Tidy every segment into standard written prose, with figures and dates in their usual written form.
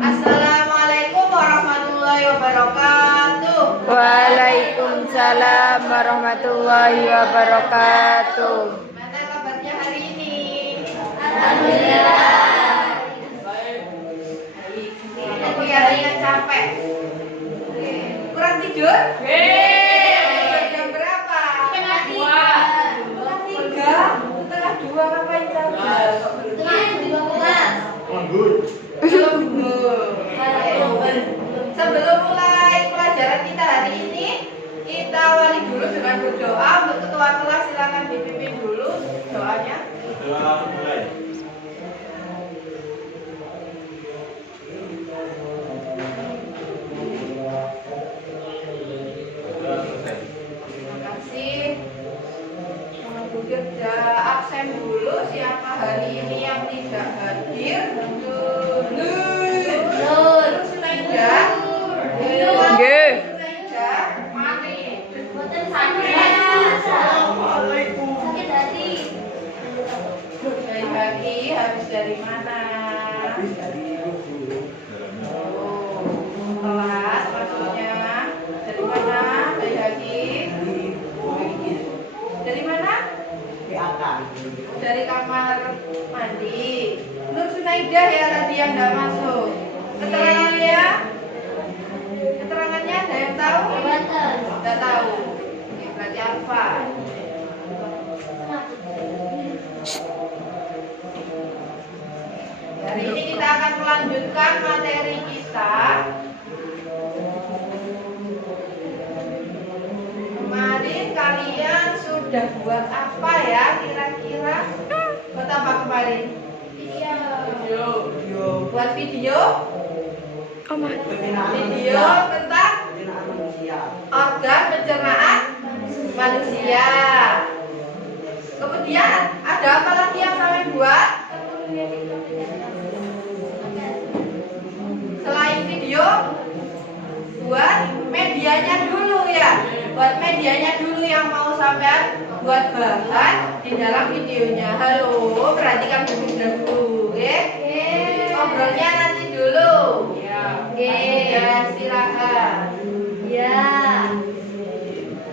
Assalamualaikum warahmatullahi wabarakatuh. Waalaikumsalam warahmatullahi wabarakatuh. Mana kabarnya hari ini? Alhamdulillah. Baik. Aku harinya capek. Kurang tidur? Jam berapa? Setengah 3. Setengah 2 ngapain saja? Sebelum mulai pelajaran kita hari ini, kita awali dulu dengan berdoa. Untuk ketua kelas silakan dipimpin dulu doanya. Terima kasih. Kita absen dulu. Siapa hari ini yang tidak hadir? Habis dari mana? Kelas maksudnya. Dari mana? Dari Hagi? Dari mana? Dari kamar mandi. Nur Sunaidah ya tadi yang nggak masuk. Keterangannya? Keterangannya ada yang tahu? Nggak tahu. Ini berarti apa? Hari ini kita akan melanjutkan materi kita. Kemarin kalian sudah buat apa ya kira-kira? Buat apa kemarin? Video. Buat video? Video tentang organ pencernaan manusia. Kemudian ada apa lagi yang kalian buat? Selain video, buat medianya dulu ya. Buat medianya dulu yang mau sampean buat bahan di dalam videonya. Halo, perhatikan dulu, oke? Ngobrolnya nanti dulu. Oke, silakan.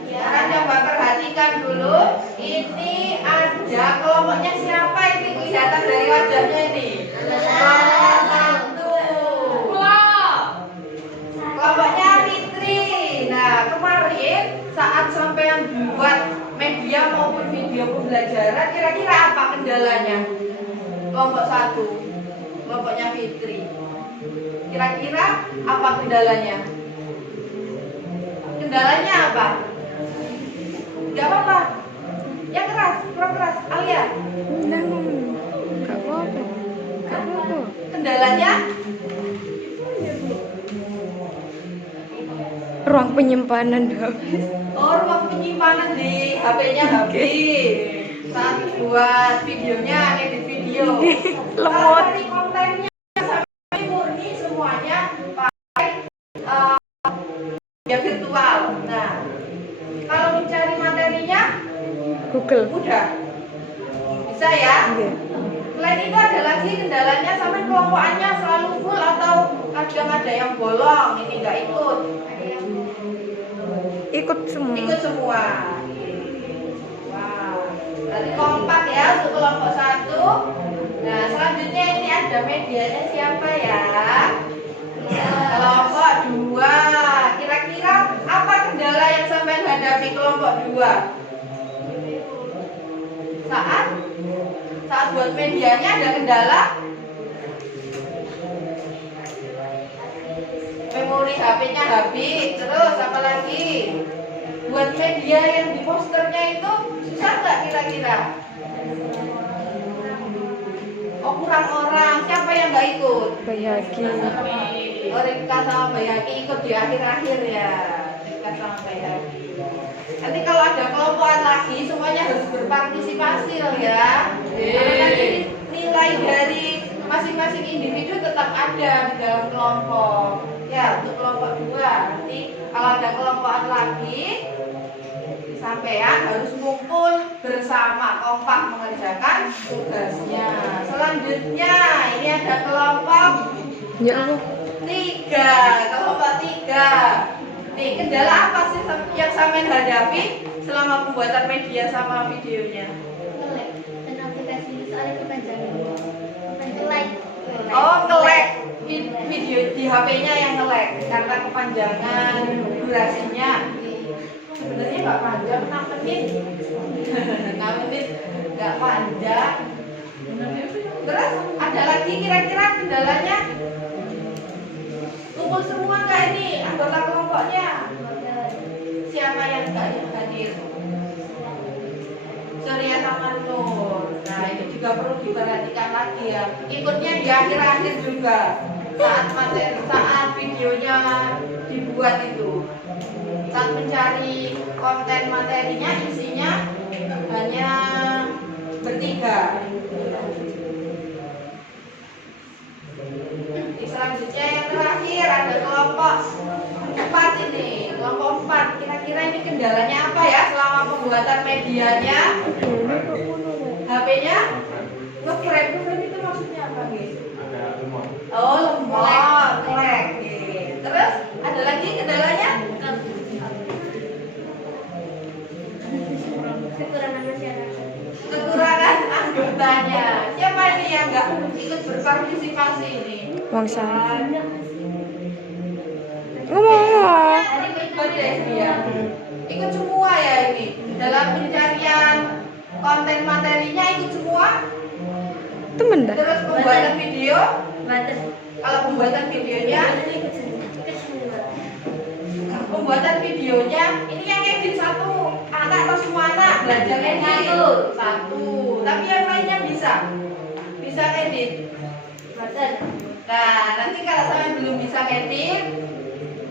Sekarang coba perhatikan dulu. Ini ada kelompoknya siapa ini kelihatan dari wajahnya ini? Kelompok 1. Kelompoknya Fitri. Nah, kemarin saat sampean buat media maupun video pembelajaran, kira-kira apa kendalanya? Kelompok 1, kelompoknya Fitri. Kira-kira apa kendalanya? Kendalanya apa? Gak apa-apa. Yang keras, kurang keras. Alia. Gak apa-apa. Kendalanya? Ruang penyimpanan habis. Oh, ruang penyimpanan di HP-nya habis. Saat buat videonya, edit video. Lemot. Cari kontennya sampai murni semuanya pakai ya virtual. Nah, kalau mencari materinya Google. mudah. Bisa ya? Selain itu ada lagi kendalanya sampai kelompokannya selalu full atau kadang ada yang bolong. Ini enggak ikut. Ikut semua. Ikut semua. Wow. Berarti kompak ya untuk kelompok 1. Nah, selanjutnya ini ada medianya siapa ya? Kelompok 2. Kira-kira apa kendala yang sampai hadapi kelompok 2? Saat buat medianya ada kendala? Memori HP-nya habis. Terus apa lagi? Buat media yang di posternya itu susah nggak kira-kira? Oh, kurang orang. Siapa yang nggak ikut? Bayaki. Oh, Rika sama Bayaki ikut di akhir-akhir ya. Rika sama Bayaki. Nanti kalau ada kelompokan lagi, semuanya harus berpartisipasi loh ya. Karena nanti nilai dari masing-masing individu tetap ada di dalam kelompok. Ya, untuk kelompok 2. Nanti kalau ada kelompokan lagi, sampean harus kumpul bersama, kompak mengerjakan tugasnya. Selanjutnya, ini ada kelompok Ya Allah. 3. Kelompok 3. Nih, kendala apa sih yang sampean hadapi selama pembuatan media sama videonya? Dan aplikasi itu soalnya kepanjangan. Nge-like. Oh, nge-lag video di HP-nya yang nge-lag karena kepanjangan durasinya. Sebenarnya nggak panjang, 6 menit. 6 menit nggak panjang. Terus ada lagi kira-kira kendalanya? Kumpul semua nggak ini anggota kelompoknya? Siapa yang nggak hadir? Surya sama Nur. Nah, itu juga perlu diperhatikan lagi ya. Ikutnya di akhir-akhir juga. Saat videonya dibuat itu. Saat mencari konten materinya, isinya hanya bertiga. Selanjutnya yang terakhir ada kelompok 4 ini. Kelompok 4. Kira-kira ini kendalanya apa ya selama pembuatan medianya? HP-nya nge-frame. Nge-frame itu maksudnya apa, guys? Oh, lemot, lag. Terus ada lagi kendalanya? Kekurangan masyarakat. Kekurangan anggotanya. Siapa ini yang nggak ikut berpartisipasi ini? Wong saya. Ya, Ngomong. ikut deh dia. Ikut semua ya ini. Dalam pencarian konten materinya ikut semua. Temen dah. Terus pembuatan video. Batas. Kalau pembuatan videonya, Ikut semua. pembuatan videonya ini yang edit satu anak atau semua anak belajar edit satu. Tapi yang lainnya bisa edit. Batas. Nah, nanti kalau saya belum bisa edit,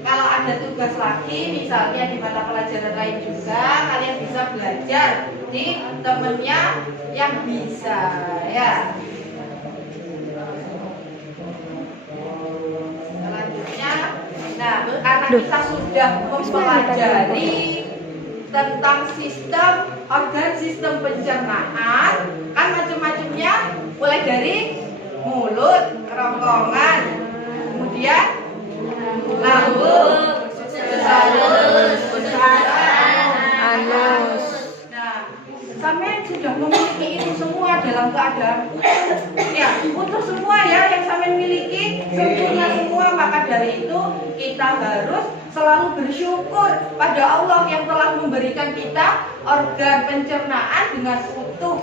kalau ada tugas lagi, misalnya di mata pelajaran lain juga, kalian bisa belajar di temennya yang bisa, ya. Selanjutnya, nah, karena kita sudah mempelajari tentang sistem organ sistem pencernaan, kan macam-macamnya, mulai dari mulut, kerongkongan, kemudian lambung, usus, Anus. Nah, sampean sudah memiliki itu semua dalam keadaan ya utuh semua ya yang sampean miliki sempurna semua. Maka dari itu kita harus selalu bersyukur pada Allah yang telah memberikan kita organ pencernaan dengan utuh.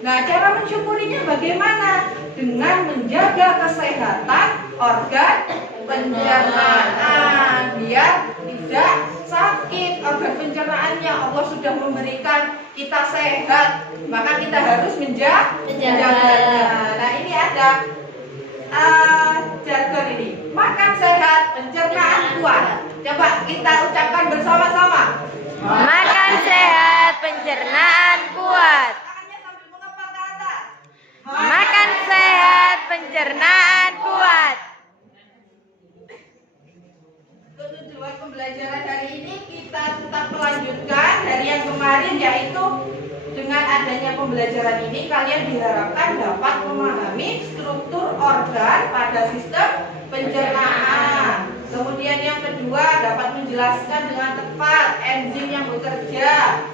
Nah, cara mensyukurinya bagaimana? Dengan menjaga kesehatan organ pencernaan biar tidak sakit organ pencernaannya. Allah sudah memberikan kita sehat, maka kita harus menjaganya. Nah, ini ada jargon ini. Makan sehat, pencernaan kuat. Coba kita ucapkan bersama-sama. Makan sehat, pencernaan kuat. Tangannya sambil mengepal ke atas. Makan sehat, pencernaan kuat. Untuk tujuan pembelajaran hari ini kita tetap melanjutkan dari yang kemarin, yaitu dengan adanya pembelajaran ini kalian diharapkan dapat memahami struktur organ pada sistem pencernaan. Kemudian yang kedua, dapat menjelaskan dengan tepat enzim yang bekerja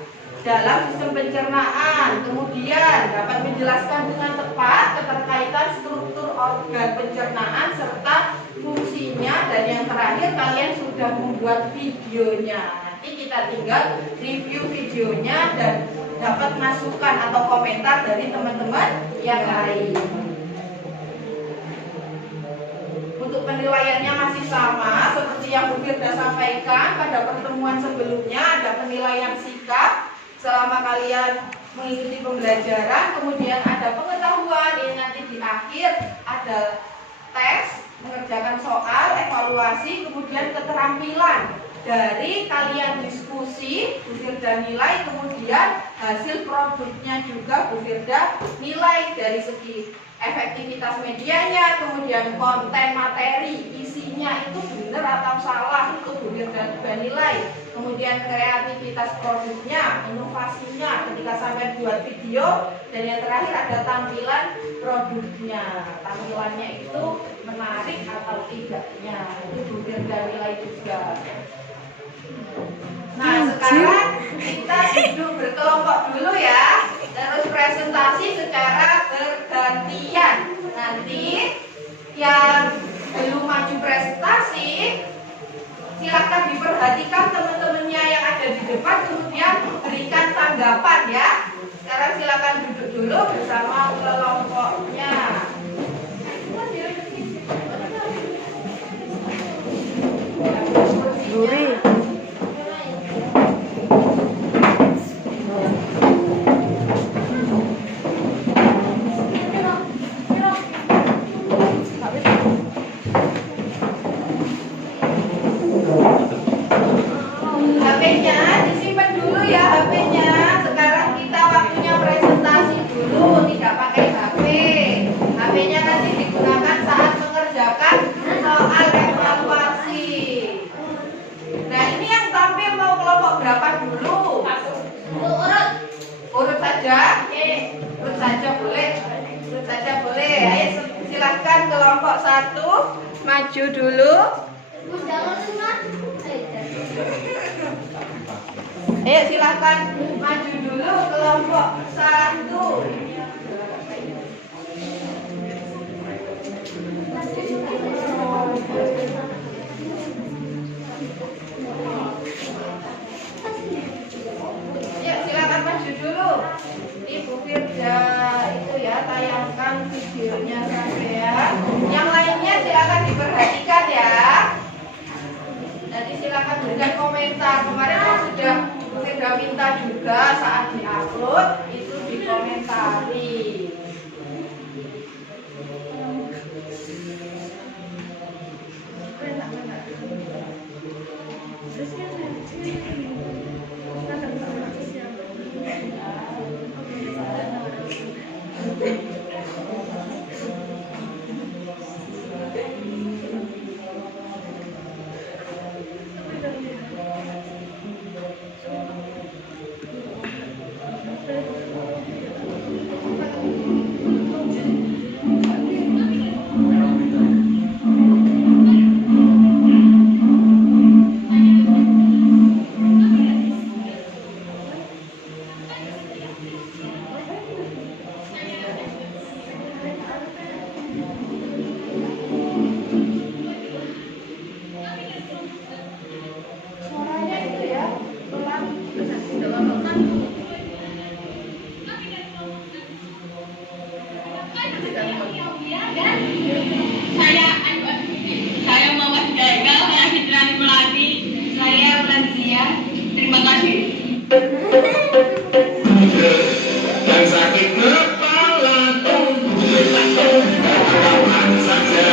dalam sistem pencernaan. Kemudian dapat menjelaskan dengan tepat keterkaitan struktur organ pencernaan serta fungsinya. Dan yang terakhir, kalian sudah membuat videonya. Nanti kita tinggal review videonya dan dapat masukan atau komentar dari teman-teman yang lain. Untuk penilaiannya masih sama seperti yang Bu Firda sampaikan pada pertemuan sebelumnya. Ada penilaian sikap selama kalian mengikuti pembelajaran, kemudian ada pengetahuan, ini nanti di akhir ada tes, mengerjakan soal, evaluasi, kemudian keterampilan dari kalian diskusi, Bu Firda nilai, kemudian hasil produknya juga Bu Firda nilai dari segi efektivitas medianya, kemudian konten materi, isinya itu benar atau salah, itu Bu Firda juga nilai. Kemudian kreativitas produknya, inovasinya ketika sampai buat video, dan yang terakhir ada tampilan produknya. Tampilannya itu menarik atau tidaknya, itu Bu Firda nilai juga. Nah, sekarang kita duduk berkelompok dulu ya, terus presentasi secara bergantian. Nanti yang belum maju presentasi, silakan diperhatikan teman-temannya yang ada di depan, kemudian berikan tanggapan ya. Sekarang silakan duduk dulu bersama kelompoknya. Duri. HP-nya disimpan dulu ya, HP-nya. Sekarang kita waktunya presentasi dulu, tidak pakai HP. HP-nya nanti digunakan saat mengerjakan soal evaluasi. Nah, ini yang tampil mau kelompok berapa dulu? Urut saja? Urut saja boleh. Urut saja boleh. Ayo silahkan kelompok 1 maju dulu. Ayo silakan maju dulu kelompok 1. Ya silakan maju dulu. Ibu Firda itu ya, tayangkan videonya sampean. Yang lainnya silakan diperhatikan ya. Nanti silakan berikan komentar. Kemarin yang sudah Firda minta juga saat diupload itu dikomentari. Suaranya itu ya, pelan. Saya Muhammad Gagal, saya Fitrani Melati, saya Lansia. Terima kasih. Yang sakit kepala kawan saja.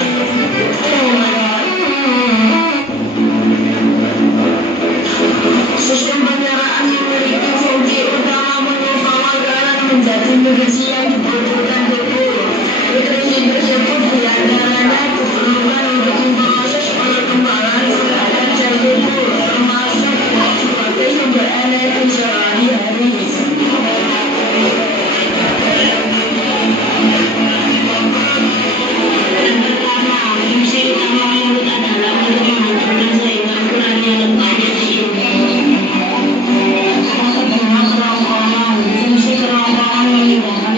Sistem penyerahan memiliki fungsi utama menyumbang anggaran menjadi nutrisi yang dibutuhkan tubuh. Nutrisi tersebut diantaranya diperlukan untuk memproses perkembangan organ sel tubuh, termasuk sebagai sumber energi sehari-hari. Yang pertama, fungsi utama mulut adalah untuk menghancurkan sehingga ukurannya lebih kecil. Yang kedua, kerongkongan. Fungsi kerongkongan memindahkan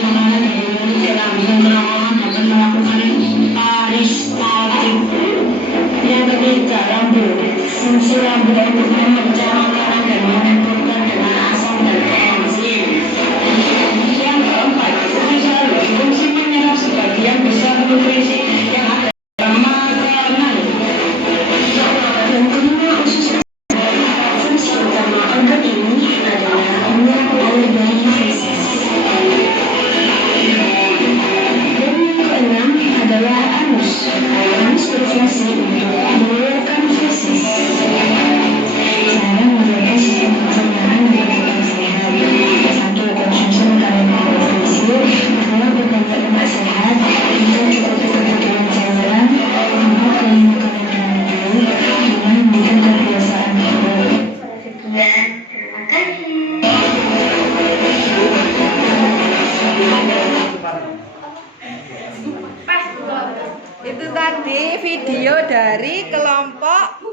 Itu tadi video dari kelompok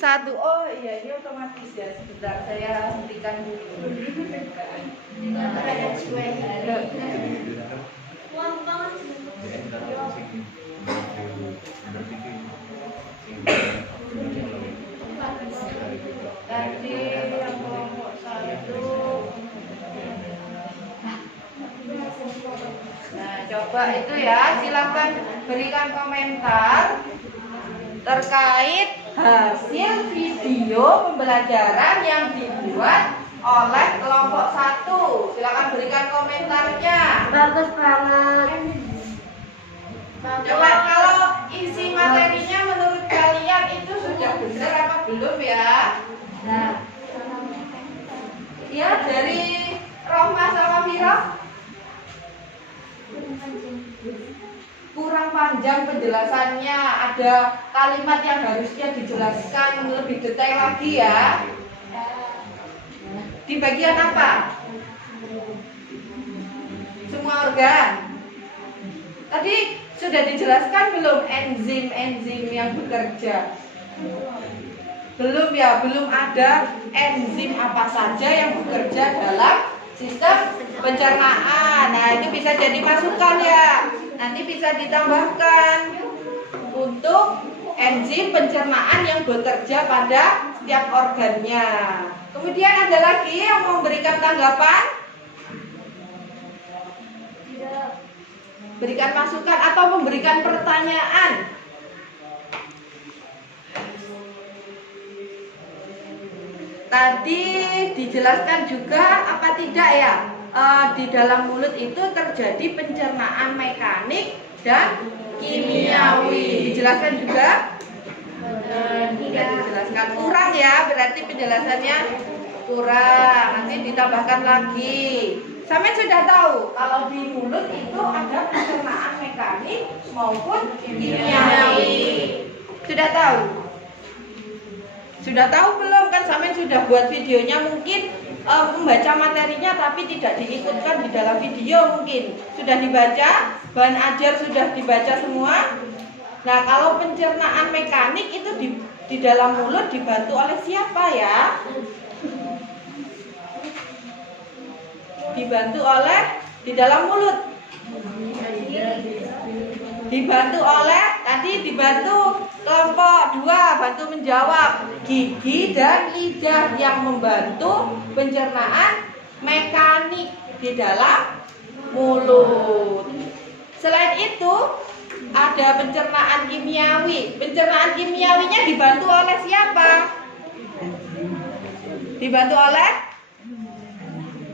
1. Oh iya, ini otomatis ya. Sebentar saya hentikan dulu. Tadi yang kelompok 1. Nah, coba itu ya, silakan berikan komentar terkait hasil video pembelajaran yang dibuat oleh kelompok 1. Silakan berikan komentarnya. Bagus banget. Coba kalau isi materinya menurut kalian itu sudah benar apa belum ya? Nah, ya dari Rohma sama Mira kurang panjang penjelasannya, ada kalimat yang harusnya dijelaskan lebih detail lagi ya. Di bagian apa? Semua organ. Tadi sudah dijelaskan belum enzim-enzim yang bekerja? Belum ya, belum ada enzim apa saja yang bekerja dalam sistem pencernaan. Nah, itu bisa jadi masukan ya. Nanti bisa ditambahkan untuk enzim pencernaan yang bekerja pada setiap organnya. Kemudian ada lagi yang memberikan tanggapan? Berikan masukan atau memberikan pertanyaan? Tadi dijelaskan juga apa tidak ya? Di dalam mulut itu terjadi pencernaan mekanik dan kimiawi. Dijelaskan juga? Tidak dijelaskan. Kurang ya, berarti penjelasannya kurang. Nanti ditambahkan lagi. Sampai sudah tahu kalau di mulut itu ada pencernaan mekanik maupun kimiawi. Sudah tahu? Sudah tahu belum? Kan sampai sudah buat videonya, mungkin membaca materinya tapi tidak diikutkan di dalam video mungkin. Sudah dibaca, bahan ajar sudah dibaca semua. Nah, kalau pencernaan mekanik itu di dalam mulut dibantu oleh siapa ya? Dibantu oleh di dalam mulut. Dibantu oleh, tadi dibantu kelompok 2, bantu menjawab, gigi dan lidah yang membantu pencernaan mekanik di dalam mulut. Selain itu ada pencernaan kimiawi. Pencernaan kimiawinya dibantu oleh siapa? Dibantu oleh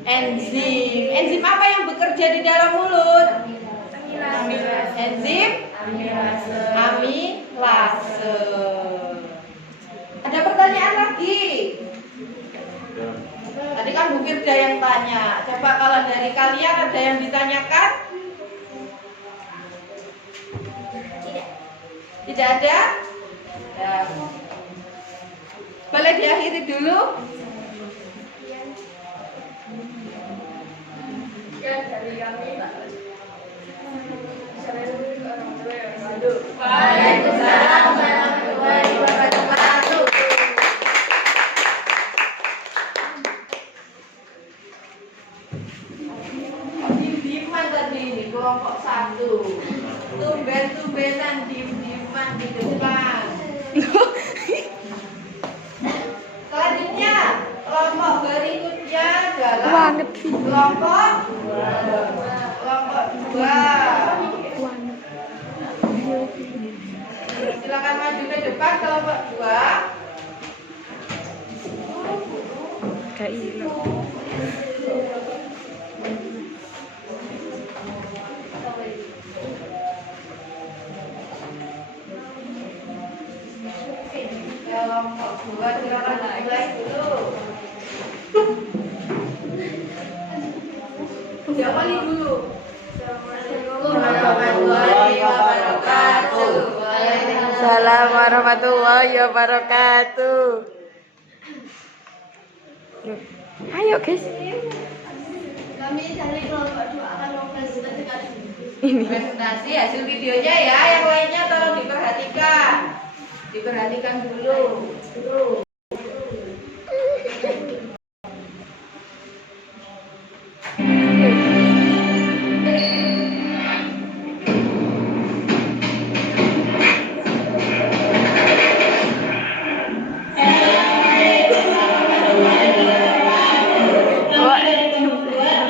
enzim. Enzim apa yang bekerja di dalam mulut? Enzim amilase. Ada pertanyaan lagi? Tadi kan Bu Firda yang tanya. Coba kalau dari kalian ada yang ditanyakan? Tidak ada? Ya. Boleh diakhiri dulu? Ya, dari kami. Waalaikumsalam warahmatullahi wabarakatuh. Dim-diman tadi di kelompok 1. Tumben-tumbenan dim-diman di depan. Selanjutnya kelompok berikutnya adalah kelompok 2. Silakan maju ke depan kelompok 2. Kelompok 2 silakan mulai dulu. Diawali dulu. Assalamualaikum warahmatullahi wabarakatuh. Ayo guys. Kami dari kelompok 2 akan mempresentasikan Presentasi hasil videonya ya, yang lainnya tolong diperhatikan. Diperhatikan dulu.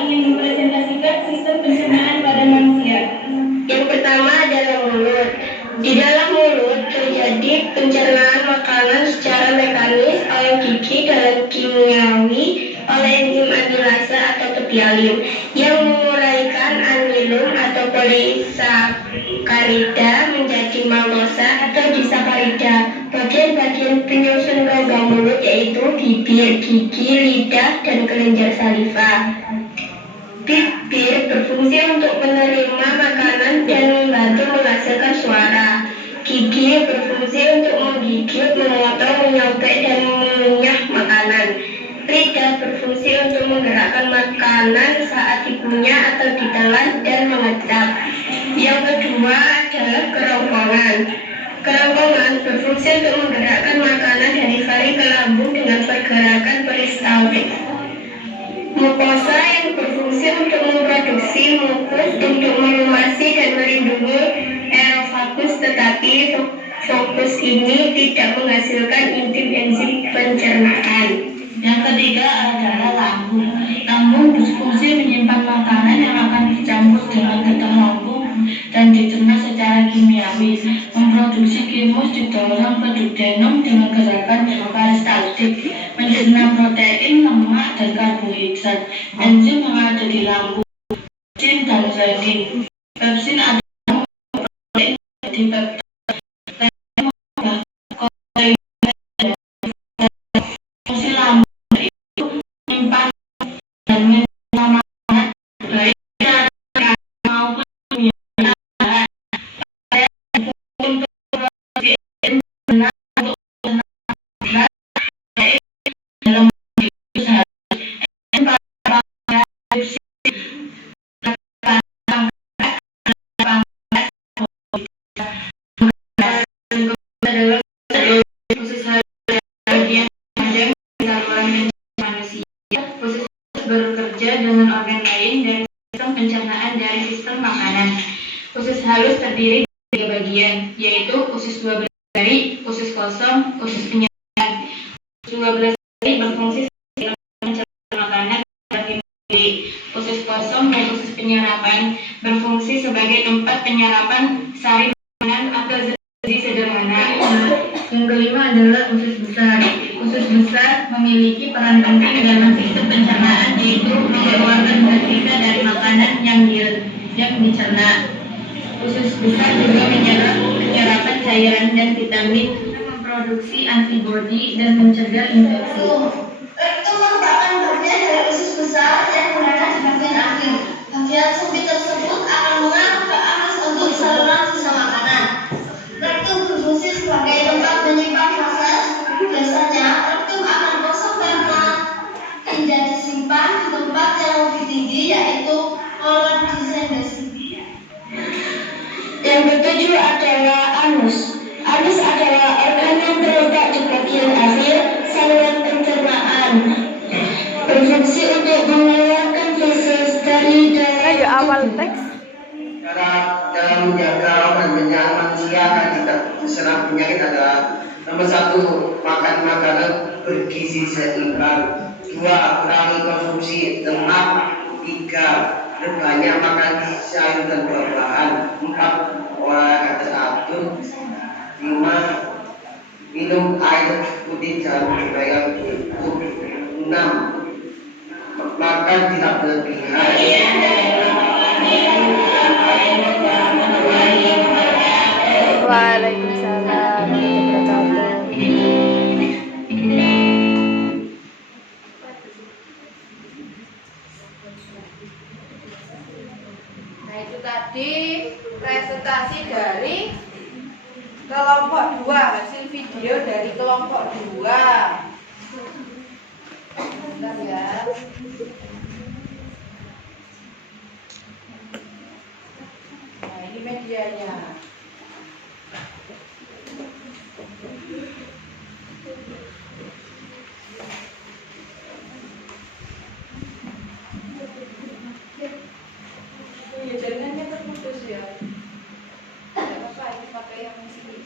Ingin mempresentasikan sistem pencernaan pada manusia. Yang pertama adalah mulut. Di dalam mulut terjadi pencernaan makanan secara mekanis oleh gigi dalam kimiawi oleh enzim amilase atau tepialin yang menguraikan amilum atau polisakarida menjadi maltosa atau disakarida. Bagian-bagian penyusun rongga mulut yaitu bibir, gigi, lidah, dan kelenjar saliva. Bibir berfungsi untuk menerima makanan dan membantu menghasilkan suara. Gigi berfungsi untuk menggigit, memotong, menyobek, dan mengunyah makanan. Lidah berfungsi untuk menggerakkan makanan saat dikunyah atau ditelan dan menghadap. Yang kedua adalah kerongkongan. Kerongkongan berfungsi untuk menggerakkan makanan dari faring ke lambung dengan pergerakan peristaltik. Mukosa yang berfungsi untuk memproduksi mukus untuk melumasi dan melindungi aerofagus, tetapi fokus ini tidak menghasilkan enzim pencernaan. Yang ketiga adalah lambung. Lambung berfungsi menyimpan makanan yang akan dicampur dengan getah lambung dan dicerna secara kimiawi. Memproduksi kimus didorong ke duodenum dengan gerakan peristaltik. Mencerna protein, lemak, dan karbohidrat. Enzim yang ada di lambung, pepsin dan renin. Pepsin adalah protein di peptida. Fungsi lambung itu menyimpan dan mencerna makanan baik secara maupun kimiawi. Untuk produksi enzim untuk mencerna dalam bekerja dengan organ lain dari sistem pencernaan dari sistem makanan. Usus halus terdiri dari 3 bagian, yaitu usus 12 jari, usus kosong, usus penyerapan. Usus 12 jari berfungsi sebagai pencernaan makanan bagi diri. Usus kosong dan usus penyerapan berfungsi sebagai tempat penyerapan sari makanan atau gizi sederhana. Yang kelima adalah usus besar. Usus besar memiliki peran penting dalam sistem pencernaan, yaitu mengeluarkan zat sisa dari makanan yang dicerna. Usus besar juga menyerapan cairan dan vitamin, memproduksi antibodi dan mencegah infeksi. Rektum merupakan bagian dari usus besar yang berada di bagian akhir. Bagian sempit tersebut akan mengarah ke anus untuk saluran sisa makanan. Rektum berfungsi sebagai tempat menyimpan feses. Biasanya rektum akan kosong karena tidak disimpan di tempat yang lebih tinggi, yaitu kolon descendens. Yang ketujuh adalah anus. Anus adalah organ yang terletak di bagian akhir saluran pencernaan. Berfungsi untuk mengeluarkan feses dari Ayo awal teks. Dalam menjaga organ pencernaan manusia akan terserang penyakit adalah nomor 1, makan makanan bergizi seimbang. 2, kurangi konsumsi lemak. 3, berbanyak makan sayur dan buah-buahan. 4, olahraga teratur. 5, minum air putih dan supaya cukup. 6, makan tidak berlebihan. Waalaikumsalam warahmatullahi Nah, itu tadi presentasi dari kelompok 2, hasil video dari kelompok 2. Bentar ya. medianya. Ya, jaringannya terputus ya. Tidak apa-apa, ini pakai yang sini.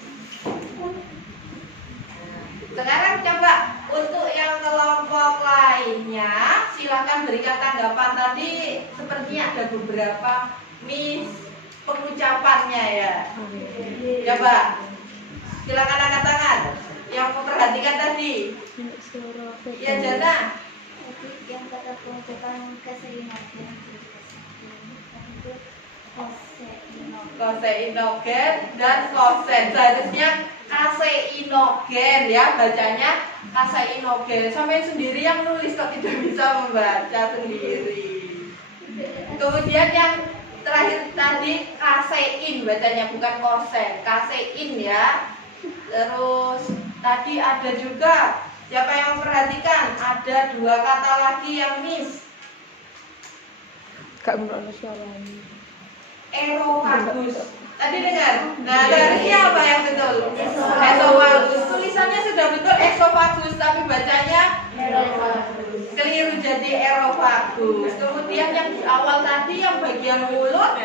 Sekarang coba untuk yang kelompok lainnya, silakan berikan tanggapan. Tadi sepertinya ada beberapa miss pengucapannya ya. Coba silakan angkat tangan yang memperhatikan tadi. Ya Jana. Yang kata pengucapan keseimbangan Koseinogen dan kosen. Seharusnya kaseinogen ya, bacanya kaseinogen. Sampai sendiri yang nulis kok tidak bisa membaca sendiri. Kemudian yang terakhir tadi kasein, bacanya bukan kosen, kasein ya. Terus tadi ada juga, siapa yang memperhatikan? Ada dua kata lagi yang miss. Kak Murano suaranya. Erofagus. Tadi dengar? Nah, harusnya apa yang betul? Esofagus. Tulisannya sudah betul esofagus, tapi bacanya erofagus. Keliru jadi erofagus. Kemudian yang di awal tadi yang bagian mulut,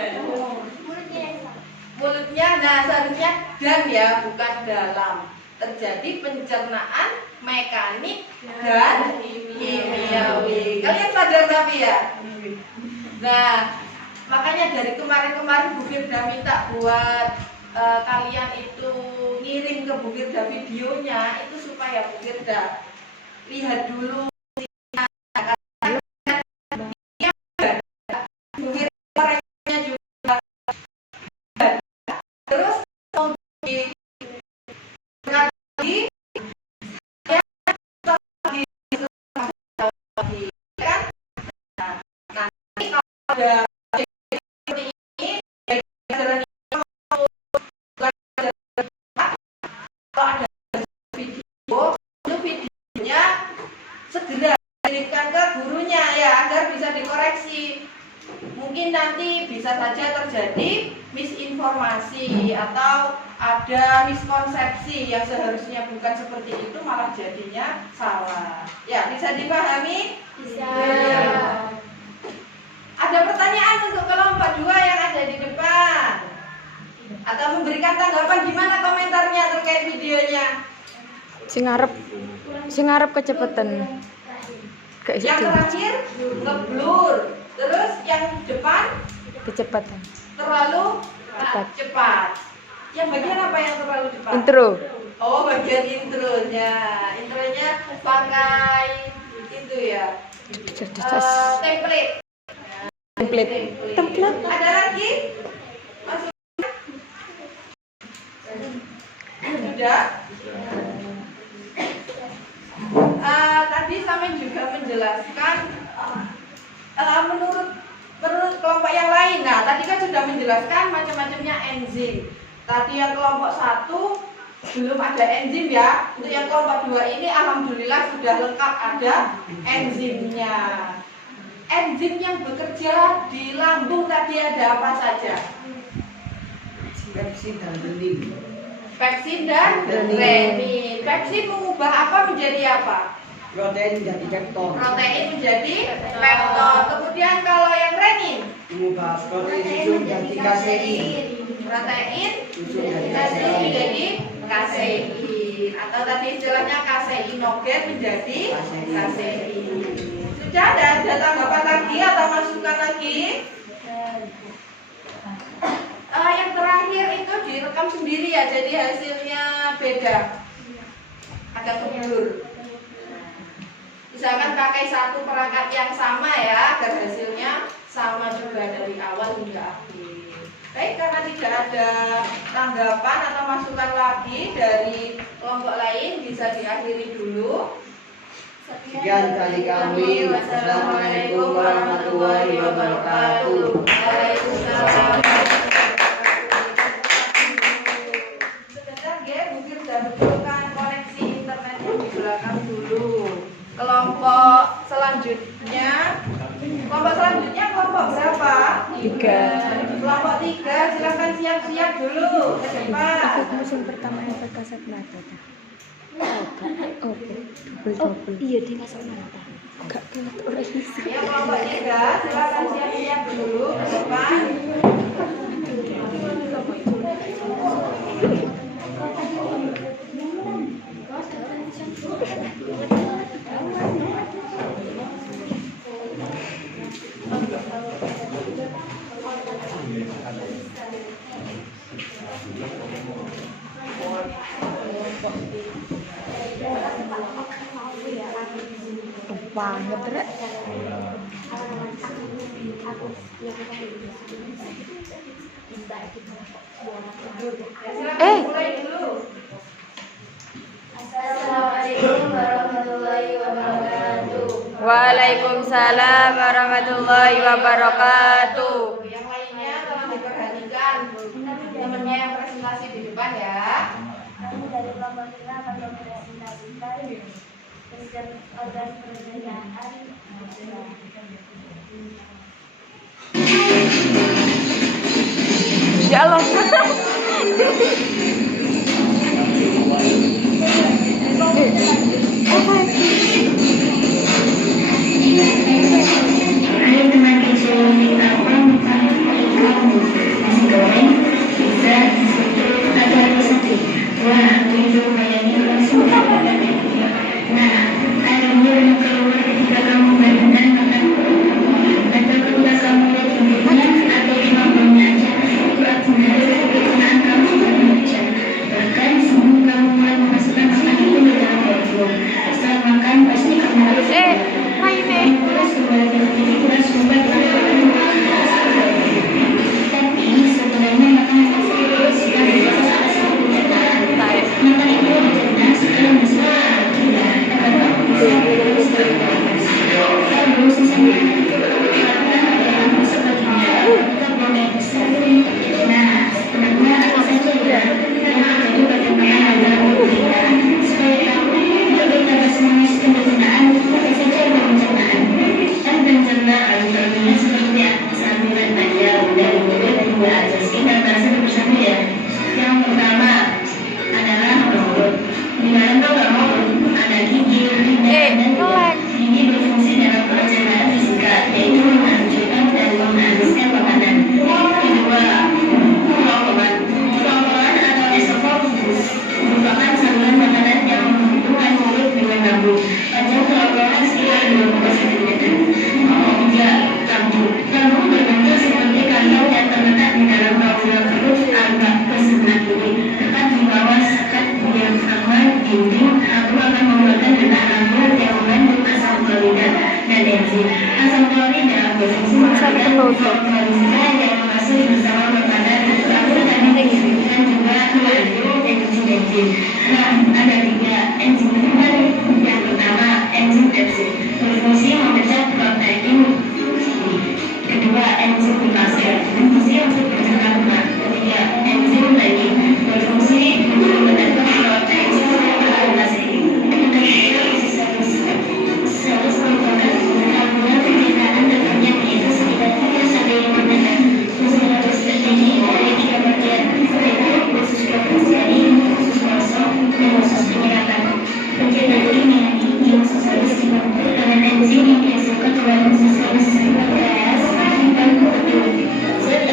mulutnya, nah seharusnya dan ya, bukan dalam. Terjadi pencernaan mekanik dan kimiawi. Kalian sadar tapi ya? Nah, makanya dari kemarin-kemarin Bu Firda minta buat kalian itu ngirim ke Bu Firda videonya itu supaya Bu Firda lihat dulu Bu Firda juga terus ada videonya segera kirimkan ke gurunya ya agar bisa dikoreksi. Mungkin nanti bisa saja terjadi misinformasi atau ada miskonsepsi yang seharusnya bukan seperti itu malah jadinya salah. Ya, bisa dipahami? Bisa. Ada pertanyaan untuk kelompok 2 yang ada di depan? Atau memberikan tanggapan gimana komentarnya terkait videonya? Sing ngarep kecepatan. Kayak Yang gitu. terakhir ngeblur, terus yang depan Kecepatan. terlalu Cepat. cepat. Yang bagian apa yang terlalu cepat? Intro. Oh, bagian intronya. Intronya pakai itu ya. Template. Template. Template. Ada lagi? Masuk. Sudah. Tadi Samin juga menjelaskan menurut kelompok yang lain. Nah, tadi kan sudah menjelaskan macam-macamnya enzim. Tadi yang kelompok 1 belum ada enzim ya. Untuk yang kelompok 2 ini alhamdulillah sudah lengkap ada enzimnya. Enzim yang bekerja di lambung tadi ada apa saja? Pepsin dan renin. Pepsin dan renin. Pepsin mengubah apa menjadi apa? Protein menjadi pepton. Protein menjadi pepton. Kemudian kalau yang renin, Mengubah protein susu menjadi kasein. protein Susu menjadi susu kasein. menjadi kasein. Atau tadi istilahnya kaseinogen menjadi kasein. Sudah ada tanggapan lagi atau masukan lagi? Yang terakhir itu direkam sendiri ya, jadi hasilnya beda, agak keblur. Misalkan pakai satu perangkat yang sama ya, agar hasilnya sama juga dari awal hingga akhir. Baik, karena tidak ada tanggapan atau masukan lagi dari kelompok lain, bisa diakhiri dulu. Sekian dari kami. Wassalamualaikum warahmatullahi wabarakatuh. Waalaikumsalam. Sebentar ya, mungkin sudah betulkan koneksi internetnya di belakang dulu. Kelompok selanjutnya kelompok berapa? 3. Kelompok 3 3, silakan siap-siap dulu ke depan. Ikut musim pertama yang berkasat mata. Oh, double. Iya, dia kasat mata. Enggak kelat orang isi. Ya, kelompok 3, silakan siap-siap dulu ke depan. Banget, Rek. Mulai dulu. Assalamualaikum warahmatullahi wabarakatuh. Waalaikumsalam warahmatullahi wabarakatuh. Yang lainnya tolong diperhatikan. Temennya yang presentasi di depan ya. Kami dari kelompok kita akan mempresentasikan sistem organ pencernaan. Ya Allah. Hai teman kecil, apa kamu? Nasi goreng, pizza, soto, atau roti sakit? Wah, itu kayaknya langsung. Nah, airnya yang keluar ketika kamu benar makan, atau ketika kamu lihat videonya, atau cuma membaca, itu artinya kegunaan kamu membaca. Bahkan sebelum kamu mulai memasukkan makanan itu ke dalam perut, setelah makan pasti kamu harus tapi sebenarnya makanan tersebut sudah diproses secara sempurna. Maka itu dicerna setelah masuk tidak dapat lalu sisanya karena dalam sebagiannya kita boleh besar. Nah, sebenarnya apa saja ya yang terjadi pada makanan dalam kita supaya tahu bagaimana semuanya sistem pencernaan apa saja yang pencernaan. Dan pencernaan terlihat seperti saluran panjang dari mulut hingga atas kita terasa bersama ya. Yang pertama adalah mulut. Di dalam mulut ada gigi, lidah, dan kulit. Gigi berfungsi dalam pencernaan fisika, yaitu menghancurkan dan menghabiskan makanan. Kedua, kerongkongan. Kerongkongan atau esofagus merupakan saluran makanan yang menghubungkan mulut dengan lambung. Panjang kerongkongan sekitar 20 cm. Ketiga, lambung. Lambung berbentuk seperti kantong yang terletak di dalam rongga perut agak ke sebelah kiri, tepat di bawah sekat diafragma dinding. Aku akan mengeluarkan detak lambung yang mengandung asam klorida dan enzim. Asam klorida berfungsi mengalirkan klorida yang masuk bersama makanan. Lalu tadi disebutkan juga mengandung enzim. Nah, ada 3 enzim. Yang pertama, enzim Fc berfungsi memecah protein. Kedua, enzim glikase berfungsi untuk mencerna lemak. Ketiga, enzim lagi berfungsi untuk menentukan protein glikase. Selus merupakan gabungan perbedaan letaknya yaitu sekitar 3 sampai 5 meter. Fungsi harus terdiri dari 3 bagian, yaitu usus protozoari, usus kosong, dan usus penyerapan. Bagian ini di usus halus dibantu dengan enzim yang dihasilkan oleh usus halus. Zat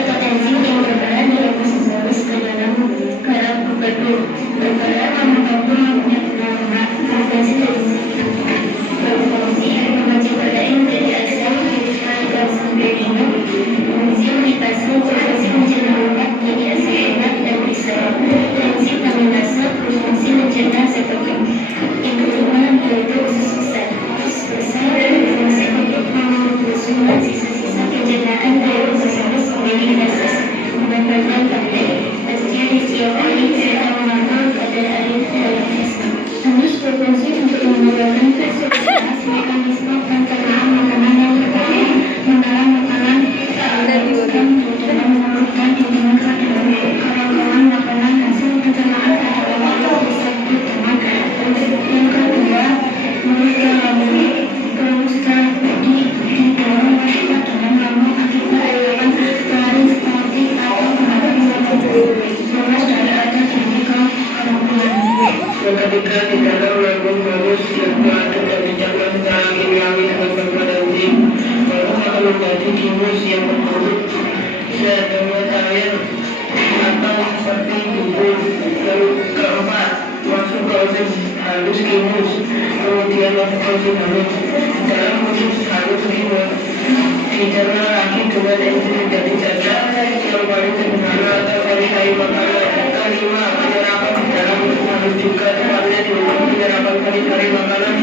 jika di dalam lambung halus yang tidak dicapai secara kimiawi dengan frekuensi, maka akan menjadi kimus yang terburuk. Seadanya air akan seperti bubur. Lalu keempat, masuk proses halus kimus, kemudian masuk proses halus. Dalam proses halus kimus dicerna lagi dengan enzim jadi jaga yang paling sederhana atau hari-hari makanan. Kelima, penyerapan di dalam proses halus juga tepatnya di penyerapan hari-hari makanan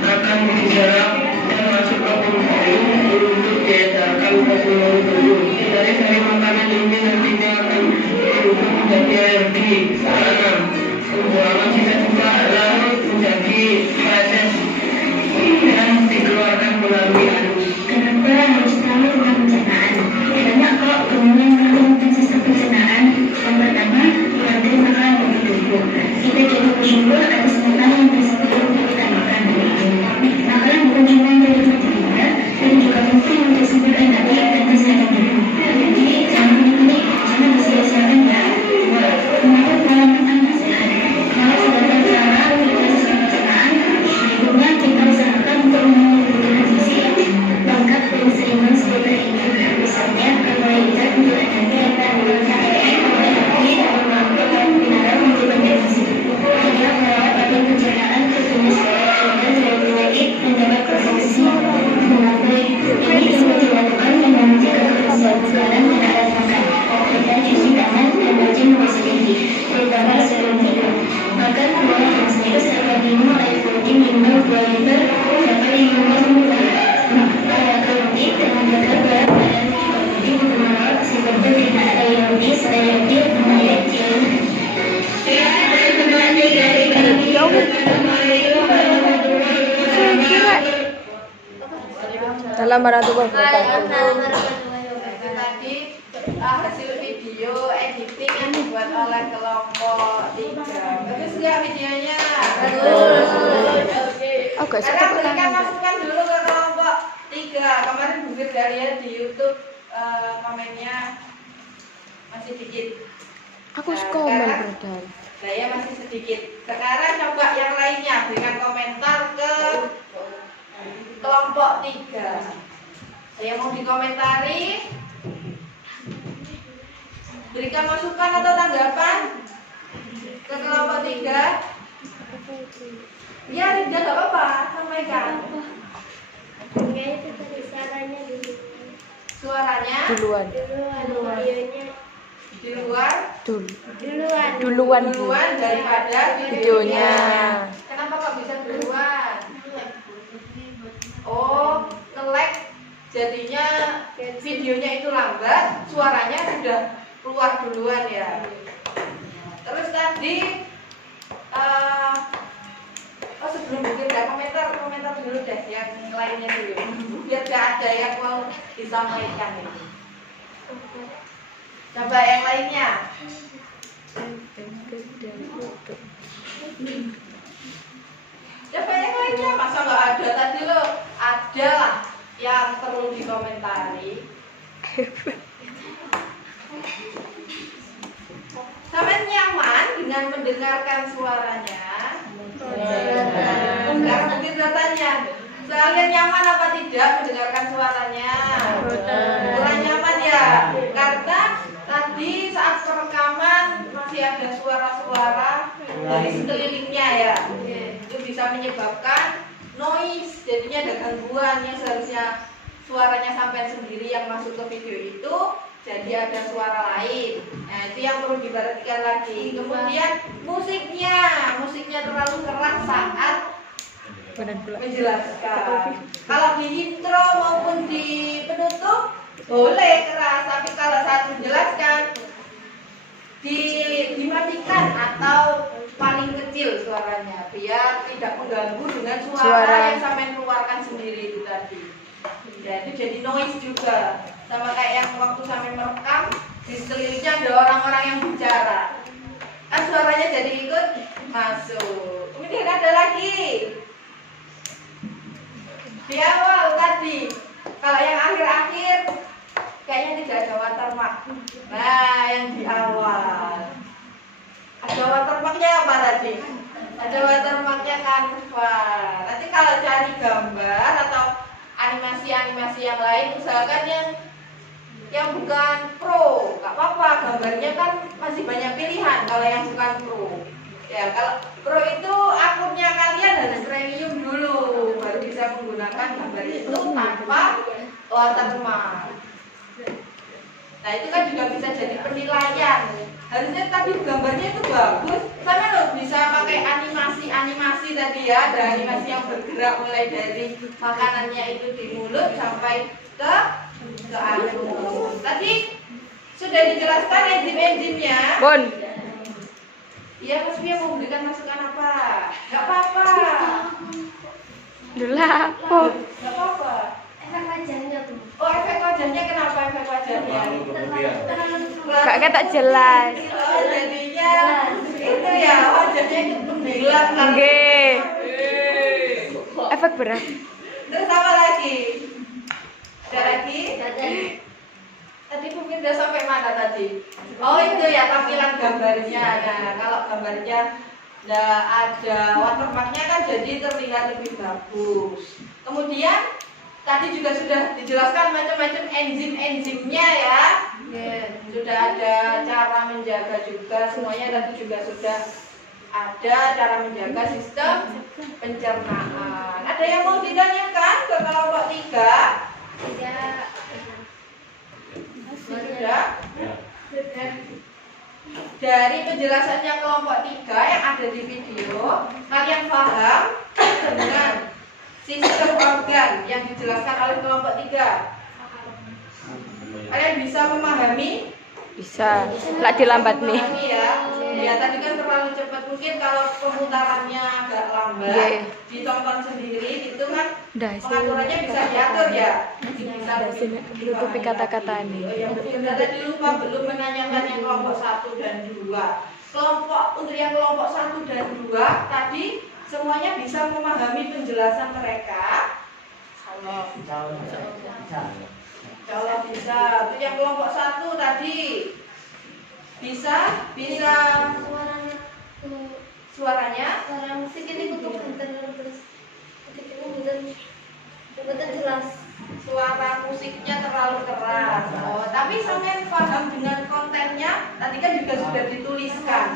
akan diserap dan masuk ke pembuluh untuk diedarkan ke seluruh tubuh. Dari makanan ini nantinya akan berubah menjadi alergi. Keenam, pembuangan sisa-sisa lalu menjadi feses dan dikeluarkan melalui halus. Kenapa harus tahu tentang pencernaan? Banyak kok kemudian melakukan sistem pencernaan. Yang pertama, menghargai makanan bagi tubuh. Kita jadi bersyukur atas makanan yang tersebut untuk kita makan. Makanan bukan cuma dari mati kita, dan juga penting untuk sumber energi dan kesehatan tubuh. Jadi jangan menikmati, jangan disia-siakan ya. Kenapa pola makan sehat? Kalau sudah tahu cara untuk sistem pencernaan, berikutnya kita usahakan untuk memenuhi kebutuhan gizi lengkap dan seimbang seperti ini. Misalnya, karbohidrat untuk energi dan energi dalam melakukan mineral untuk benefisi. Kedua, merawat bagian pencernaan ke jenis organ dari penyakit dan dapat konsumsi dengan baik. Ini semua dilakukan dengan menjaga kebersihan dan alat makan. Kita cuci tangan dan wajib membersih gigi, terutama sebelum tidur. Makan 2 hingga 1 serta minum air putih minimal 2 liter sampai 5 ml. Kalori dan menjaga berat badan juga penting untuk merawat seperti tidak aerobis, aerobik, dan aerobik. Dalam warahmatullahi wabarakatuh. Itu tadi hasil video editing yang dibuat oleh kelompok 3. Bagus nggak videonya? Bagus. Oke. Oke, Sekarang berikan masukan dulu ke kelompok 3. Kemarin Bu Firdalia di YouTube komennya masih dikit. Aku komen Bro. Saya masih sedikit. Sekarang coba yang lainnya berikan komentar ke kelompok 3. Saya mau dikomentari. Berikan masukan atau tanggapan ke kelompok 3. Ya, tidak apa-apa, sampaikan. Suaranya Duluan. di luar Duluan daripada videonya. Kenapa kok bisa duluan? Oh, nge-lag jadinya videonya itu lambat, suaranya sudah keluar duluan ya. Terus tadi sebelum bikin komentar dulu deh yang lainnya dulu, biar gak ada yang mau disampaikan ini. Coba yang lainnya. Coba yang lainnya, masa nggak ada tadi lo? Ada lah yang perlu dikomentari. Sampai nyaman dengan mendengarkan suaranya? Sekarang mungkin datanya, kalian nyaman apa tidak mendengarkan suaranya? Kurang nyaman ya, karena tadi saat perekaman masih ada suara-suara dari sekelilingnya ya. Itu bisa menyebabkan noise, jadinya ada gangguan yang seharusnya suaranya sampai sendiri yang masuk ke video itu jadi ada suara lain. Nah, itu yang perlu diperhatikan lagi. Kemudian musiknya terlalu keras saat menjelaskan. Kalau di intro maupun di penutup boleh keras, tapi kalau saat menjelaskan dimatikan atau paling kecil suaranya biar tidak mengganggu dengan suara yang sampai keluarkan sendiri itu tadi. Jadi jadi noise juga, sama kayak yang waktu sampai merekam di sekelilingnya ada orang-orang yang bicara, kan suaranya jadi ikut masuk. Kemudian ada lagi di awal tadi, kalau yang akhir-akhir kayaknya tidak ada watermark. Nah, yang di awal ada watermarknya apa tadi? Ada watermarknya Canva. Nanti kalau cari gambar atau animasi-animasi yang lain, usahakan yang bukan pro. Gak apa-apa, gambarnya kan masih banyak pilihan kalau yang bukan pro. Ya, kalau pro itu akunnya kalian harus premium dulu, baru bisa menggunakan gambar itu tanpa watermark. Nah, itu kan juga bisa jadi penilaian. Harusnya tadi gambarnya itu bagus, sama lo bisa pakai animasi tadi ya, ada animasi yang bergerak mulai dari makanannya itu di mulut sampai ke anus. Tadi sudah dijelaskan enzim-enzimnya. Bon. Iya, Mas Pia mau berikan masukan apa? Gak apa-apa. Dulu apa? Gak apa-apa. Efek wajahnya tuh. Oh, efek wajahnya kenapa efek wajahnya? Gak kata jelas. Oh, jadinya itu ya wajahnya itu menghilang kan? Nggih. Efek berat. Terus apa lagi? Ada lagi? Tadi Bu Firda sampai mana tadi? Oh, itu ya tampilan gambarnya. Nah, kalau gambarnya nggak ada watermarknya kan jadi terlihat lebih bagus. Kemudian tadi juga sudah dijelaskan macam-macam enzim-enzimnya ya. Sudah ada cara menjaga juga, semuanya tadi juga sudah ada cara menjaga sistem pencernaan. Ada yang mau ditanyakan ke kelompok 3? Sudah? Dari penjelasannya kelompok 3 yang ada di video, kalian paham dengan sistem organ yang dijelaskan oleh kelompok 3? Kalian bisa memahami? Bisa. Lah dilambat nih. Memahami ya. Ya tadi kan terlalu cepat, mungkin kalau pemutarannya agak lambat, Nggih. ditonton sendiri itu kan Dah, pengaturannya bisa diatur ya. Bisa tutupi kata-kata ini. Oh ya, kita tadi lupa belum menanyakan yang kelompok 1 dan 2. Untuk yang kelompok 1 dan 2 tadi semuanya bisa memahami penjelasan mereka. Kalau bisa. Untuk yang kelompok 1 tadi bisa suaranya Suara musik ini kudu banter terus. Musik ini betul jelas. suara musiknya terlalu keras. Oh, tapi sampean paham dengan kontennya tadi kan juga sudah dituliskan.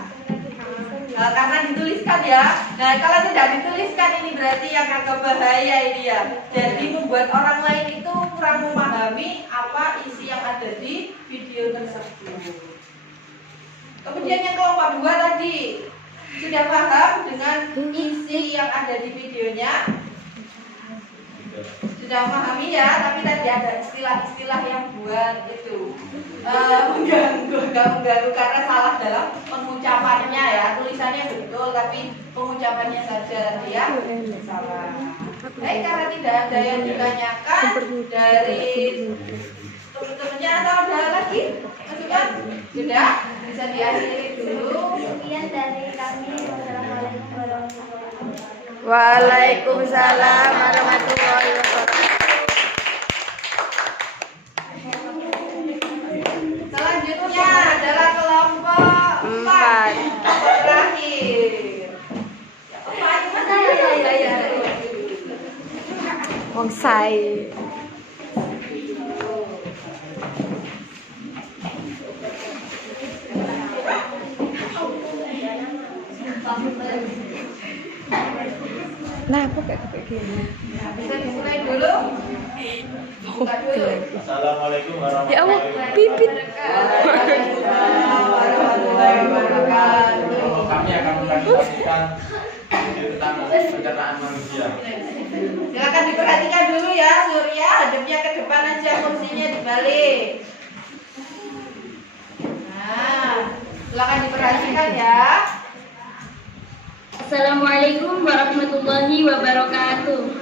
Nah, karena dituliskan ya. Nah, kalau tidak dituliskan ini berarti yang agak bahaya ini ya. Jadi membuat orang lain itu kurang memahami apa isi yang ada di video tersebut. Kemudian yang kelompok 2 tadi sudah paham dengan isi yang ada di videonya? Sudah memahami ya, tapi tadi ada istilah-istilah yang buat itu mengganggu karena salah dalam pengucapannya ya. Tulisannya betul tapi pengucapannya saja tadi ya salah. Baik, karena tidak ada yang ditanyakan dari teman-temannya atau ada lagi masukan? Sudah bisa diakhiri dulu. Sekian dari kami. Wassalamualaikum warahmatullahi wabarakatuh. Waalaikumsalam warahmatullahi wabarakatuh. Selanjutnya adalah kelompok 4. Kelompok terakhir. Ya. Wong sae. Nah, aku kayak gini. Bisa dimulai dulu. Buka dulu. Assalamualaikum warahmatullahi Ya Allah, wabarakatuh. pipit. Waalaikumsalam warahmatullahi wabarakatuh. Kami akan mempresentasikan tentang pencernaan manusia. Silakan diperhatikan dulu ya, Surya. Hadapnya ke depan aja, kursinya dibalik. Nah, silakan diperhatikan ya. Assalamualaikum warahmatullahi wabarakatuh.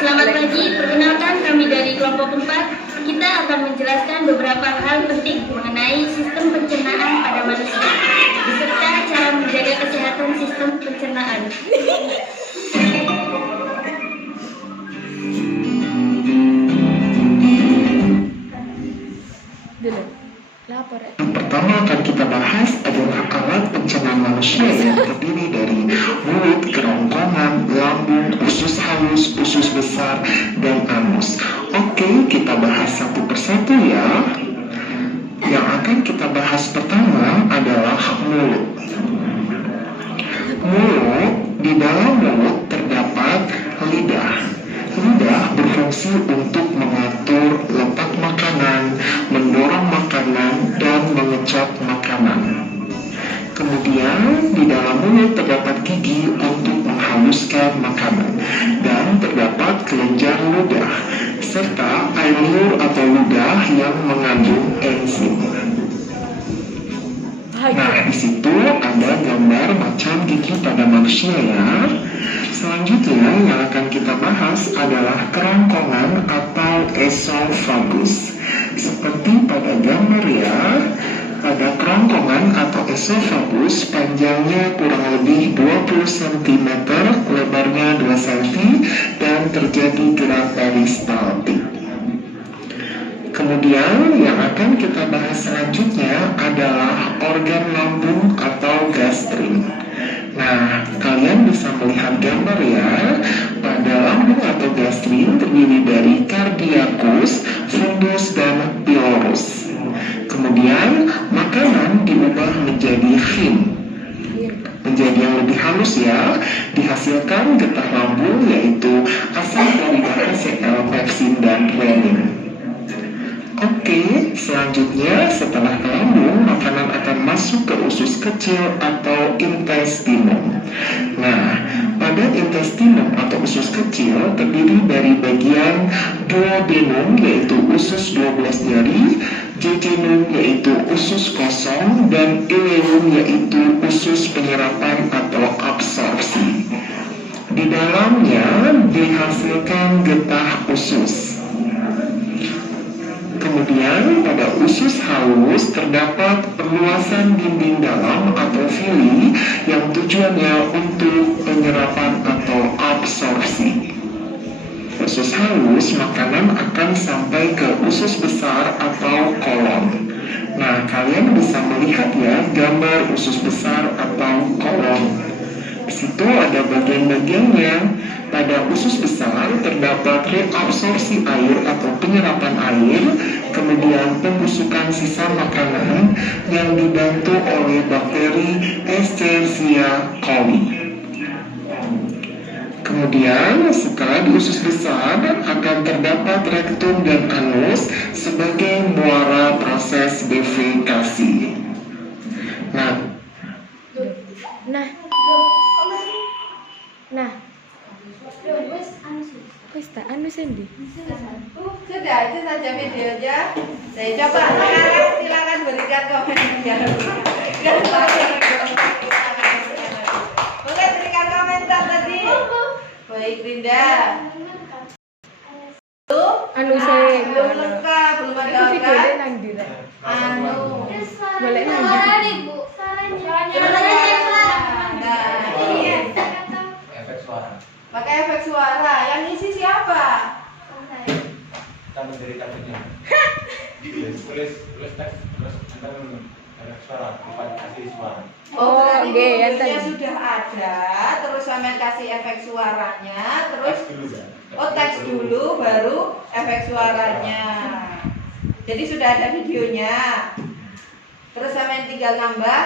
Selamat pagi, perkenalkan kami dari kelompok 4. Kita akan menjelaskan beberapa hal penting mengenai sistem pencernaan pada manusia, beserta cara menjaga kesehatan sistem pencernaan. Dulu. Lapor. Yang pertama akan kita bahas adalah alat pencernaan manusia yang terdiri dari mulut, kerongkongan, lambung, usus halus, usus besar, dan anus. Oke, kita bahas satu persatu ya. Yang akan kita bahas pertama adalah mulut. Mulut, di dalam mulut terdapat lidah. Lidah berfungsi untuk mengatur letak makanan, mendorong makanan, dan mengecap makanan. Kemudian, di dalam mulut terdapat gigi untuk menghaluskan makanan, dan terdapat kelenjar ludah, serta air liur atau ludah yang mengandung enzim. Nah, di situ ada gambar macam gigi pada manusia ya. Selanjutnya yang akan kita bahas adalah kerongkongan atau esophagus. Seperti pada gambar ya, pada kerongkongan atau esophagus panjangnya kurang lebih 20 cm, lebarnya 2 cm, dan terjadi gerak peristaltik. Kemudian yang akan kita bahas selanjutnya adalah organ lambung atau gastrin. Nah, kalian bisa melihat gambar ya. Pada lambung atau gastrin terdiri dari cardiacus, fundus, dan pylorus. Kemudian makanan diubah menjadi chyme, menjadi yang lebih halus ya. Dihasilkan getah lambung yaitu asam klorida HCl, pepsin, dan renin. Oke, selanjutnya setelah ke lambung, makanan akan masuk ke usus kecil atau intestinum. Nah, pada intestinum atau usus kecil terdiri dari bagian duodenum yaitu usus 12 jari, jejunum yaitu usus kosong, dan ileum yaitu usus penyerapan atau absorpsi. Di dalamnya dihasilkan getah usus. Kemudian pada usus halus terdapat perluasan dinding dalam atau villi yang tujuannya untuk penyerapan atau absorpsi. Usus halus makanan akan sampai ke usus besar atau kolon. Nah, kalian bisa melihat ya gambar usus besar atau kolon. Di situ ada bagian-bagiannya. Pada usus besar terdapat reabsorpsi air atau penyerapan air, kemudian pembusukan sisa makanan yang dibantu oleh bakteri Escherichia coli. Kemudian setelah di usus besar akan terdapat rektum dan anus sebagai muara proses defekasi. Nah, wis tak anu sendi. Sudah, itu saja videonya. Saya coba sekarang silakan berikan komentar. Boleh berikan komentar tadi. Baik, Rinda. Anu saya belum lengkap, belum ada itu videonya kan? nang ndi rek? Anu. Boleh nang ndi? Nah, ini Efek suara. pakai efek suara. Yang ngisi siapa? Kita mendirikan ini. Tulis teks terus kita efek suara, bukan kasih suara. Oh, berarti oke, ya videonya tadi. sudah ada, terus sampai kasih efek suaranya, terus Teks dulu ya. teks dulu baru efek suaranya. Jadi sudah ada videonya. Terus sampai tinggal nambah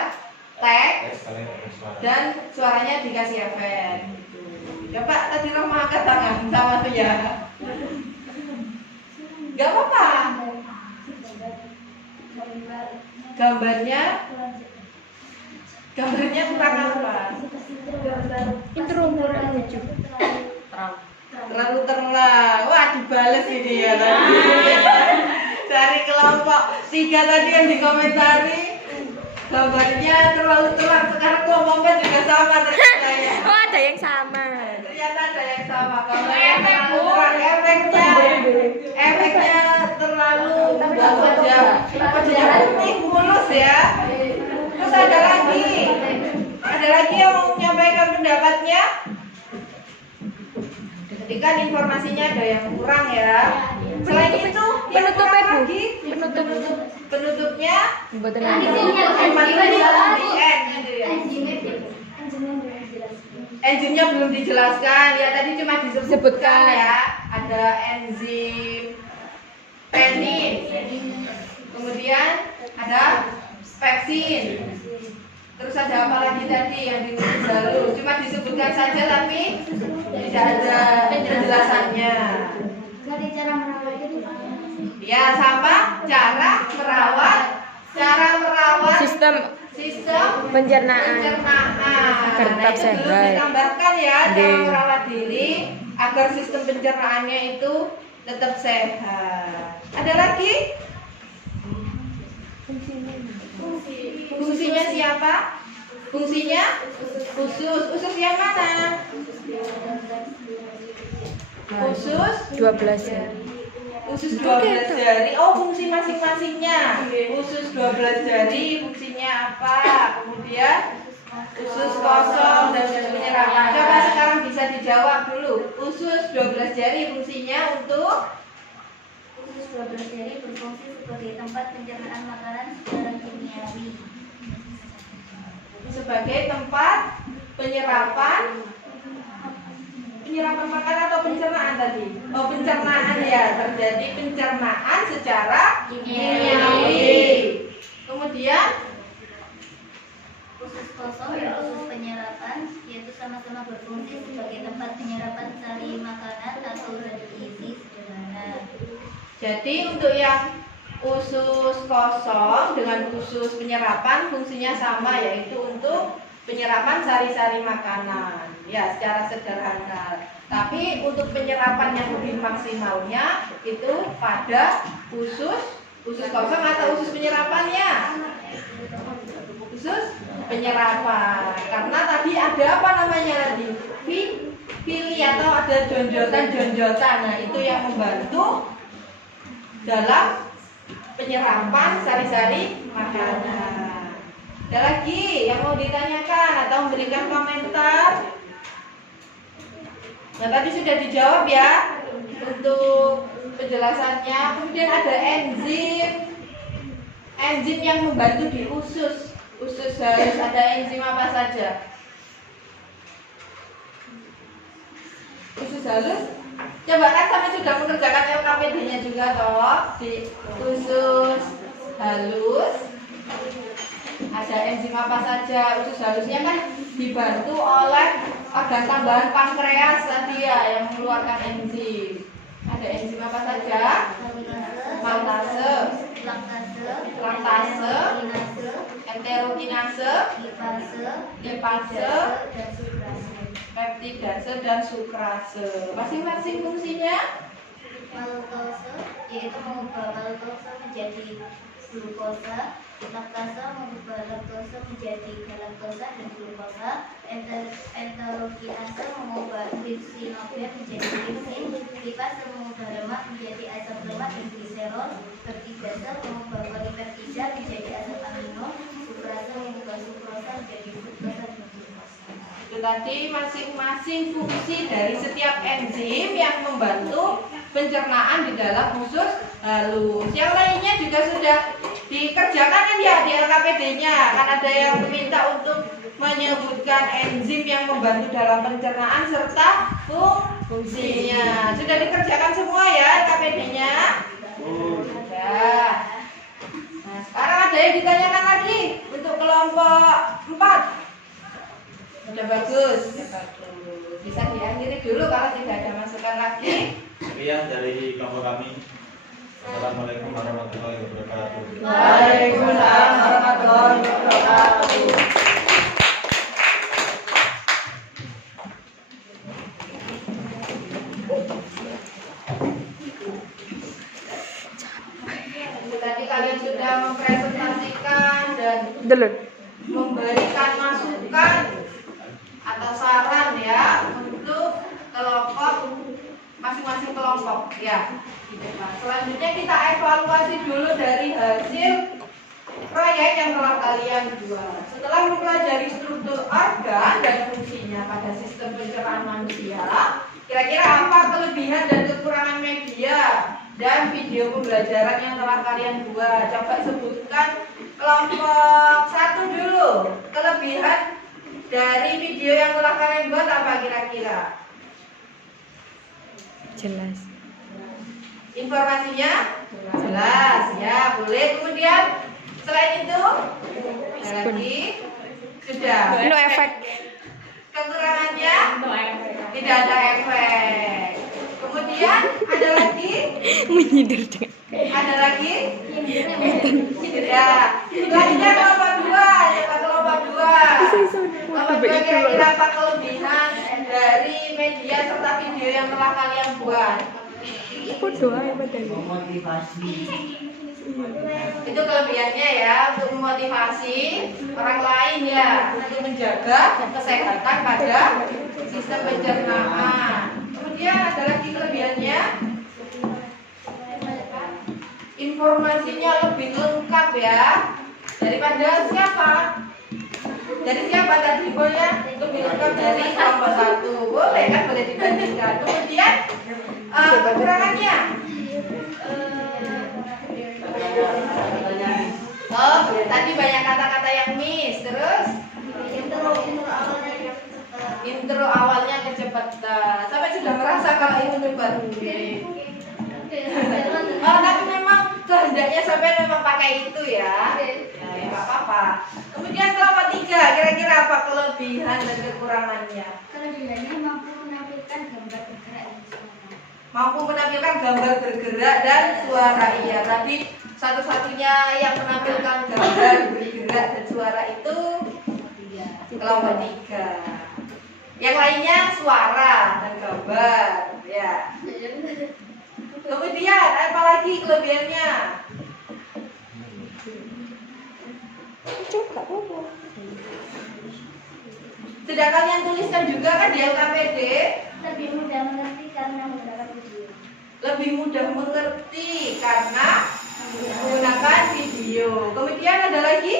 teks Teks kalian efek suara. dan suaranya dikasih efek. Gitu. Coba tadi Roma angkat tangan sama ya. Gak apa-apa. Gambarnya kurang apa? Intro kurang lucu. Terlalu terang. Wah, dibales ini ya tadi. Dari kelompok 3 tadi yang dikomentari, gambarnya terlalu terang. Sekarang kelompoknya juga sama ternyata ya. Oh, ada yang sama. Ternyata ada yang sama. Gambarnya terlalu terang. Efeknya terlalu wajahnya putih mulus ya. Terus ada lagi yang mau menyampaikan pendapatnya. Jadi kan informasinya ada yang kurang ya. Selain itu, yang penutup kurang Bu. lagi, penutupnya Mboten cuma tadi di end gitu ya. Enzimnya belum dijelaskan ya, tadi cuma disebutkan ya. Ada enzim renin, kemudian ada peksin, terus ada apa lagi tadi yang ditulis dulu, cuma disebutkan saja tapi tidak ada penjelasannya. Cara merawat itu Ya, sama cara merawat sistem pencernaan agar tetap Nah, itu belum sehat. ditambahkan ya, cara Oke. merawat diri agar sistem pencernaannya itu tetap sehat. Ada lagi? Fungsinya siapa? Fungsinya usus. Usus yang mana? Usus 12 ya. Usus 12 jari. Oh, fungsi masing-masingnya. Usus 12 jari fungsinya apa? Kemudian usus kosong dan penyerapan. Coba sekarang bisa dijawab dulu. Usus 12 jari fungsinya untuk Usus 12 jari berfungsi sebagai tempat pencernaan makanan secara kimiawi. sebagai tempat penyerapan makanan atau pencernaan tadi? Oh, pencernaan ya, terjadi pencernaan secara kimiawi. Kemudian Usus kosong dan usus penyerapan yaitu sama-sama berfungsi sebagai tempat penyerapan sari makanan atau zat gizi sederhana. jadi untuk yang usus kosong dengan usus penyerapan fungsinya sama, yaitu untuk penyerapan sari-sari makanan ya secara sederhana. Tapi untuk penyerapan yang lebih maksimalnya itu pada usus kosong atau usus penyerapannya? Usus penyerapan. Karena tadi ada apa namanya tadi? Fili atau ada jonjotan. Nah, itu yang membantu dalam penyerapan sari-sari makanan. Ada lagi yang mau ditanyakan atau memberikan komentar? Nah, tadi sudah dijawab ya untuk penjelasannya. Kemudian ada enzim yang membantu di usus. Usus harus ada enzim apa saja? Usus halus. Coba kan sampai sudah mengerjakan LKPD-nya juga toh. Di usus halus ada enzim apa saja? Usus halusnya kan dibantu oleh organ tambahan pankreas tadi ya yang mengeluarkan enzim. Ada enzim apa saja? Maltase, laktase, enterokinase, lipase, dan sukrase. peptidase dan sukrase. Masing-masing fungsinya Maltose yaitu mengubah maltose menjadi glukosa, laktase mengubah laktose menjadi galaktosa dan glukosa, enterokinase mengubah glitsinogen menjadi glitsin, lipase mengubah lemak menjadi asam lemak dan gliserol, peptidase mengubah polipeptida menjadi asam amino, sukrase mengubah sukrosa menjadi fruktosa dan glukosa. itu tadi masing-masing fungsi dari setiap enzim yang membantu pencernaan di dalam usus halus. Yang lainnya juga sudah dikerjakan kan ya di LKPD-nya. Kan ada yang meminta untuk menyebutkan enzim yang membantu dalam pencernaan serta fungsinya. Sudah dikerjakan semua ya LKPD-nya? Sudah. Nah, sekarang ada yang ditanyakan lagi untuk kelompok 4. Sudah bagus. Bisa diakhiri dulu kalau tidak ada masukan lagi. Sekian dari kelompok kami. Assalamualaikum warahmatullahi wabarakatuh. Waalaikumsalam warahmatullahi wabarakatuh. Tadi kalian sudah mempresentasikan dan memberikan masukan atau saran ya untuk kelompok masing-masing kelompok ya. Nah, selanjutnya kita evaluasi dulu dari hasil proyek yang telah kalian buat. Setelah mempelajari struktur organ dan fungsinya pada sistem pencernaan manusia, kira-kira apa kelebihan dan kekurangan media dan video pembelajaran yang telah kalian buat. Coba sebutkan kelompok 1 dulu. Kelebihan dari video yang telah kalian buat apa kira-kira? Jelas. Informasinya jelas, ya boleh. Kemudian selain itu ada lagi sudah. No efek. Kekurangannya tidak ada efek. Kemudian ada lagi, Menyindir dengan. ada lagi, ya. Selanjutnya kelompok 2, coba kelompok 2. Kelompok 2 kira-kira apa kelebihan dari media serta video yang telah kalian buat? Aku doa ya padahal. Memotivasi. Itu kelebihannya ya, untuk memotivasi orang lain ya, untuk menjaga kesehatan pada sistem pencernaan. Kemudian ada lagi kelebihannya, informasinya lebih lengkap ya, daripada siapa? Dari siapa tadi boleh lebih lengkap dari kelompok 1. Boleh kan, boleh dibandingkan. Kemudian kekurangannya, oh tadi banyak kata-kata yang miss. Terus intro awalnya kecepatan. Sampai sudah merasa kalau itu cepat. Oh tapi memang kehendaknya sampai memang pakai itu ya. Nah, ya nggak apa-apa. Kemudian kelompok 3 kira-kira apa kelebihan dan kekurangannya? Kelebihannya mampu menampilkan gambar bergerak dan suara. Mampu menampilkan gambar bergerak dan suara. Iya, tadi satu-satunya yang menampilkan gambar bergerak dan suara itu kelompok 3. Yang lainnya suara dan gambar, ya. Kemudian apa lagi kelebihannya? Sudah kalian tuliskan juga kan di LKPD? Lebih mudah mengerti karena menggunakan video. Lebih mudah mengerti karena menggunakan video. Kemudian ada lagi?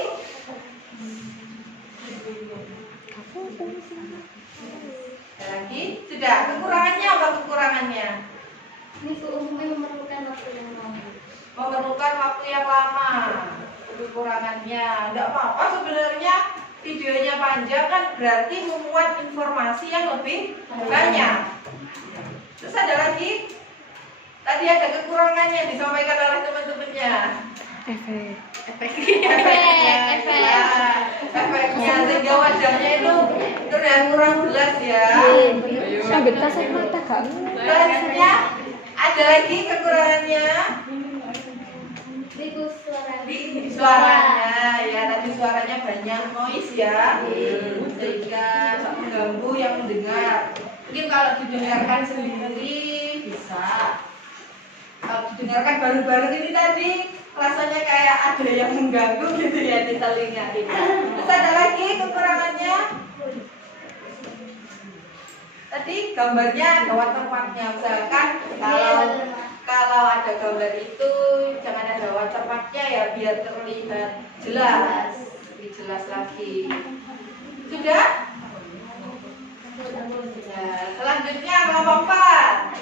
Ada lagi? Sudah. Kekurangannya apa kekurangannya? Minggu umumnya memerlukan waktu yang lama. Memerlukan waktu yang lama. Kekurangannya enggak apa-apa sebenarnya, videonya panjang kan berarti memuat informasi yang lebih banyak. Terus ada lagi, tadi ada kekurangannya disampaikan oleh teman-temannya. Efeknya sehingga wajahnya itu terlihat kurang jelas ya. Sambil kasat mata gak? Selanjutnya ada lagi kekurangannya. Itu Suaranya ya, tadi suaranya banyak noise ya, sehingga mengganggu yang mendengar. Mungkin kalau didengarkan sendiri bisa, kalau didengarkan baru-baru ini tadi rasanya kayak ada yang mengganggu gitu ya di telinga ini. Terus ada lagi kekurangannya, tadi gambarnya ada watermarknya. Misalkan kalau ada gambar itu jangan ada watermarknya ya, biar terlihat jelas, lebih jelas lagi. Sudah? Ya, selanjutnya kelompok 4.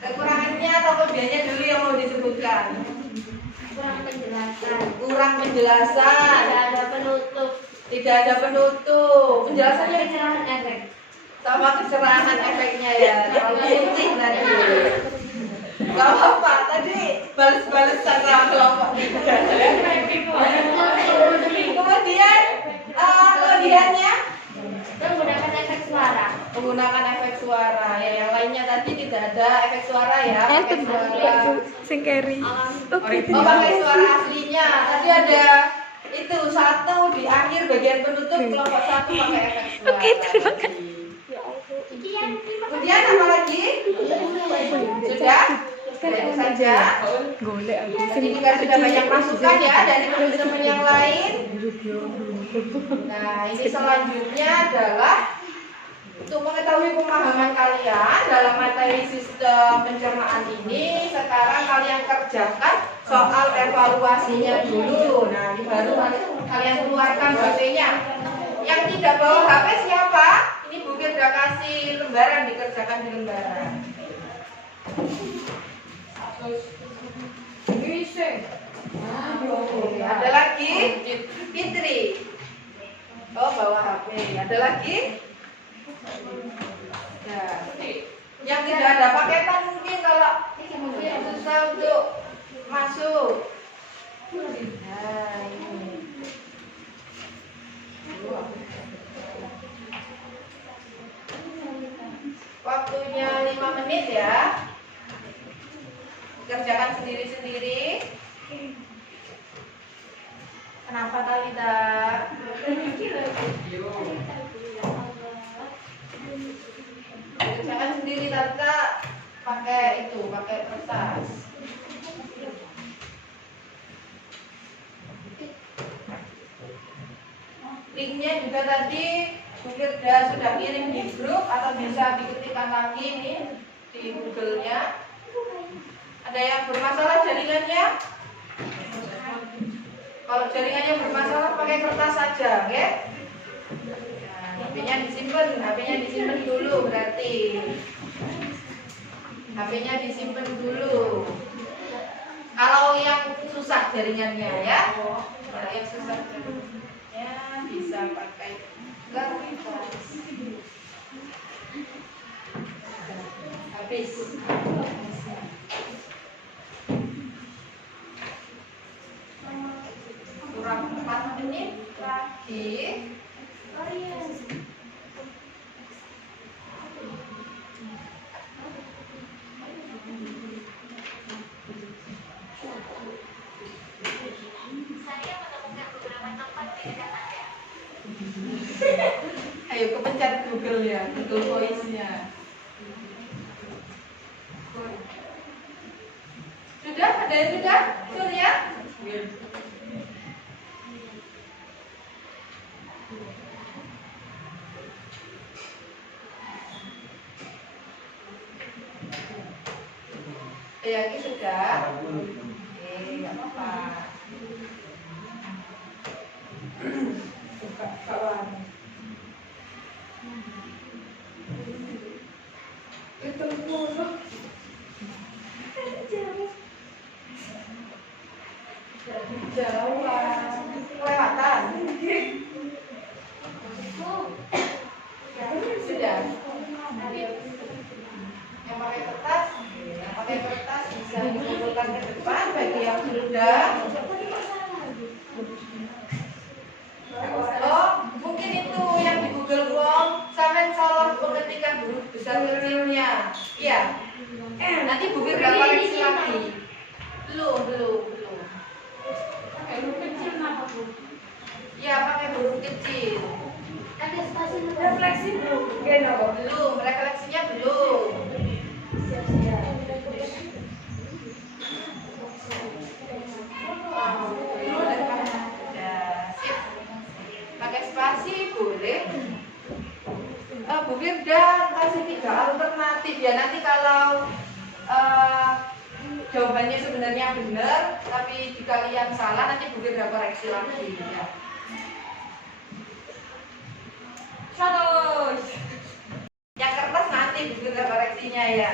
Kekurangannya atau kelebihannya dulu yang mau disebutkan. Kurang penjelasan. Tidak ada penutup. Penjelasannya pencerahan efek. sama kecerahan efeknya ya. Terlalu putih tadi. Gak apa-apa, tadi balas-balasan sama kelompok 3. Kemudian kelebihannya Menggunakan efek suara. menggunakan efek suara ya, yang lainnya tadi tidak ada efek suara ya, pakai suara Singkeri. pakai suara aslinya. Tadi ada itu satu di akhir bagian penutup, kelompok 1 pakai efek suara. Oke, terima kasih. Kemudian apa lagi? Sudah? Itu saja. Golek aku. Tadi juga sudah banyak masukan ya dari teman-teman yang lain. Nah, ini selanjutnya adalah untuk mengetahui pemahaman kalian dalam materi sistem pencernaan ini. Sekarang kalian kerjakan soal evaluasinya dulu. Nah, ini baru kalian keluarkan HP-nya. Yang tidak bawa HP siapa? Ini Bu Firda kasih lembaran, dikerjakan di lembaran. Ada lagi? Fitri. Oh, bawa HP. Ada lagi? Ya. Yang tidak ada paketan mungkin kalau susah untuk masuk. Nah, ini. Waktunya 5 menit ya. Kerjakan sendiri-sendiri. Kenapa Talita? Kerjakan sendiri Talita, pakai kertas. Linknya juga tadi Bu Firda sudah kirim di grup atau bisa diketikkan lagi nih di Google-nya. Ada yang bermasalah jaringannya? Kalau jaringannya bermasalah pakai kertas saja, ya. Nah, HP-nya disimpan dulu berarti. HP-nya disimpan dulu. Kalau yang susah jaringannya ya. Kalau yang susah jaringannya bisa pakai kertas. Habis. Kurang 4 menit lagi. Ayo kepencet Google ya, Google Voice-nya. Sudah? Ada yang sudah? Surya? Yakin sudah? Nggak apa-apa. Buka kawan. Itu mulu. Jauh kelewatan. Sudah. Yang pakai kertas bisa dikumpulkan ke depan bagi yang sudah. Oh, mungkin itu yang di Google Form sampai salah pengetikan huruf besar kecilnya. Iya. Nanti Bu Firda koreksi lagi. Belum. Pakai huruf kecil apa, Bu? Iya, pakai huruf kecil. Ada spasi Refleksi belum? Belum, refleksinya belum. Pakai spasi boleh. Bu Firda kasih 3 alternatif ya, nanti kalau jawabannya sebenarnya benar tapi di kalian salah nanti Bu Firda koreksi lagi ya. 100. Yang kertas nanti Bu Firda koreksinya ya.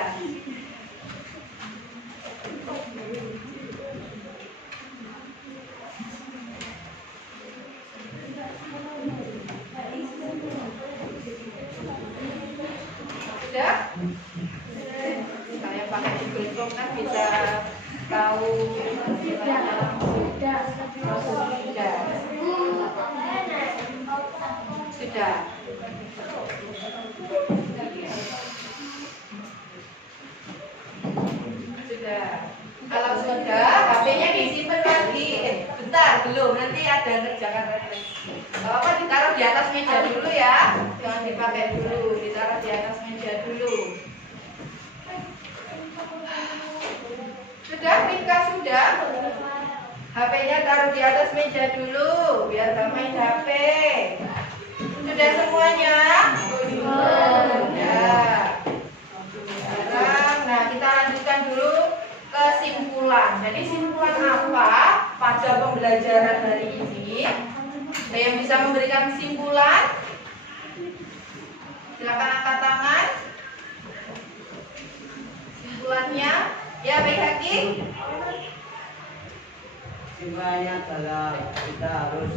Sudah? Saya pakai Google Form kan bisa tahu. Sudah. Kalau sudah, HP-nya disimpan lagi. Bentar, belum. Nanti ada ngerjakan refleksi. Apa ditaruh di atas meja dulu ya. Jangan dipakai dulu, ditaruh di atas meja dulu. Sudah, Rika sudah. HP-nya taruh di atas meja dulu, biar gak main HP. Sudah semuanya? Sudah. Sekarang, nah kita lanjutkan dulu kesimpulan. Jadi simpulan apa pada pembelajaran hari ini? Ada yang bisa memberikan kesimpulan? Silakan angkat tangan. Simpulannya, ya baik Haki. Kesimpulannya adalah kita harus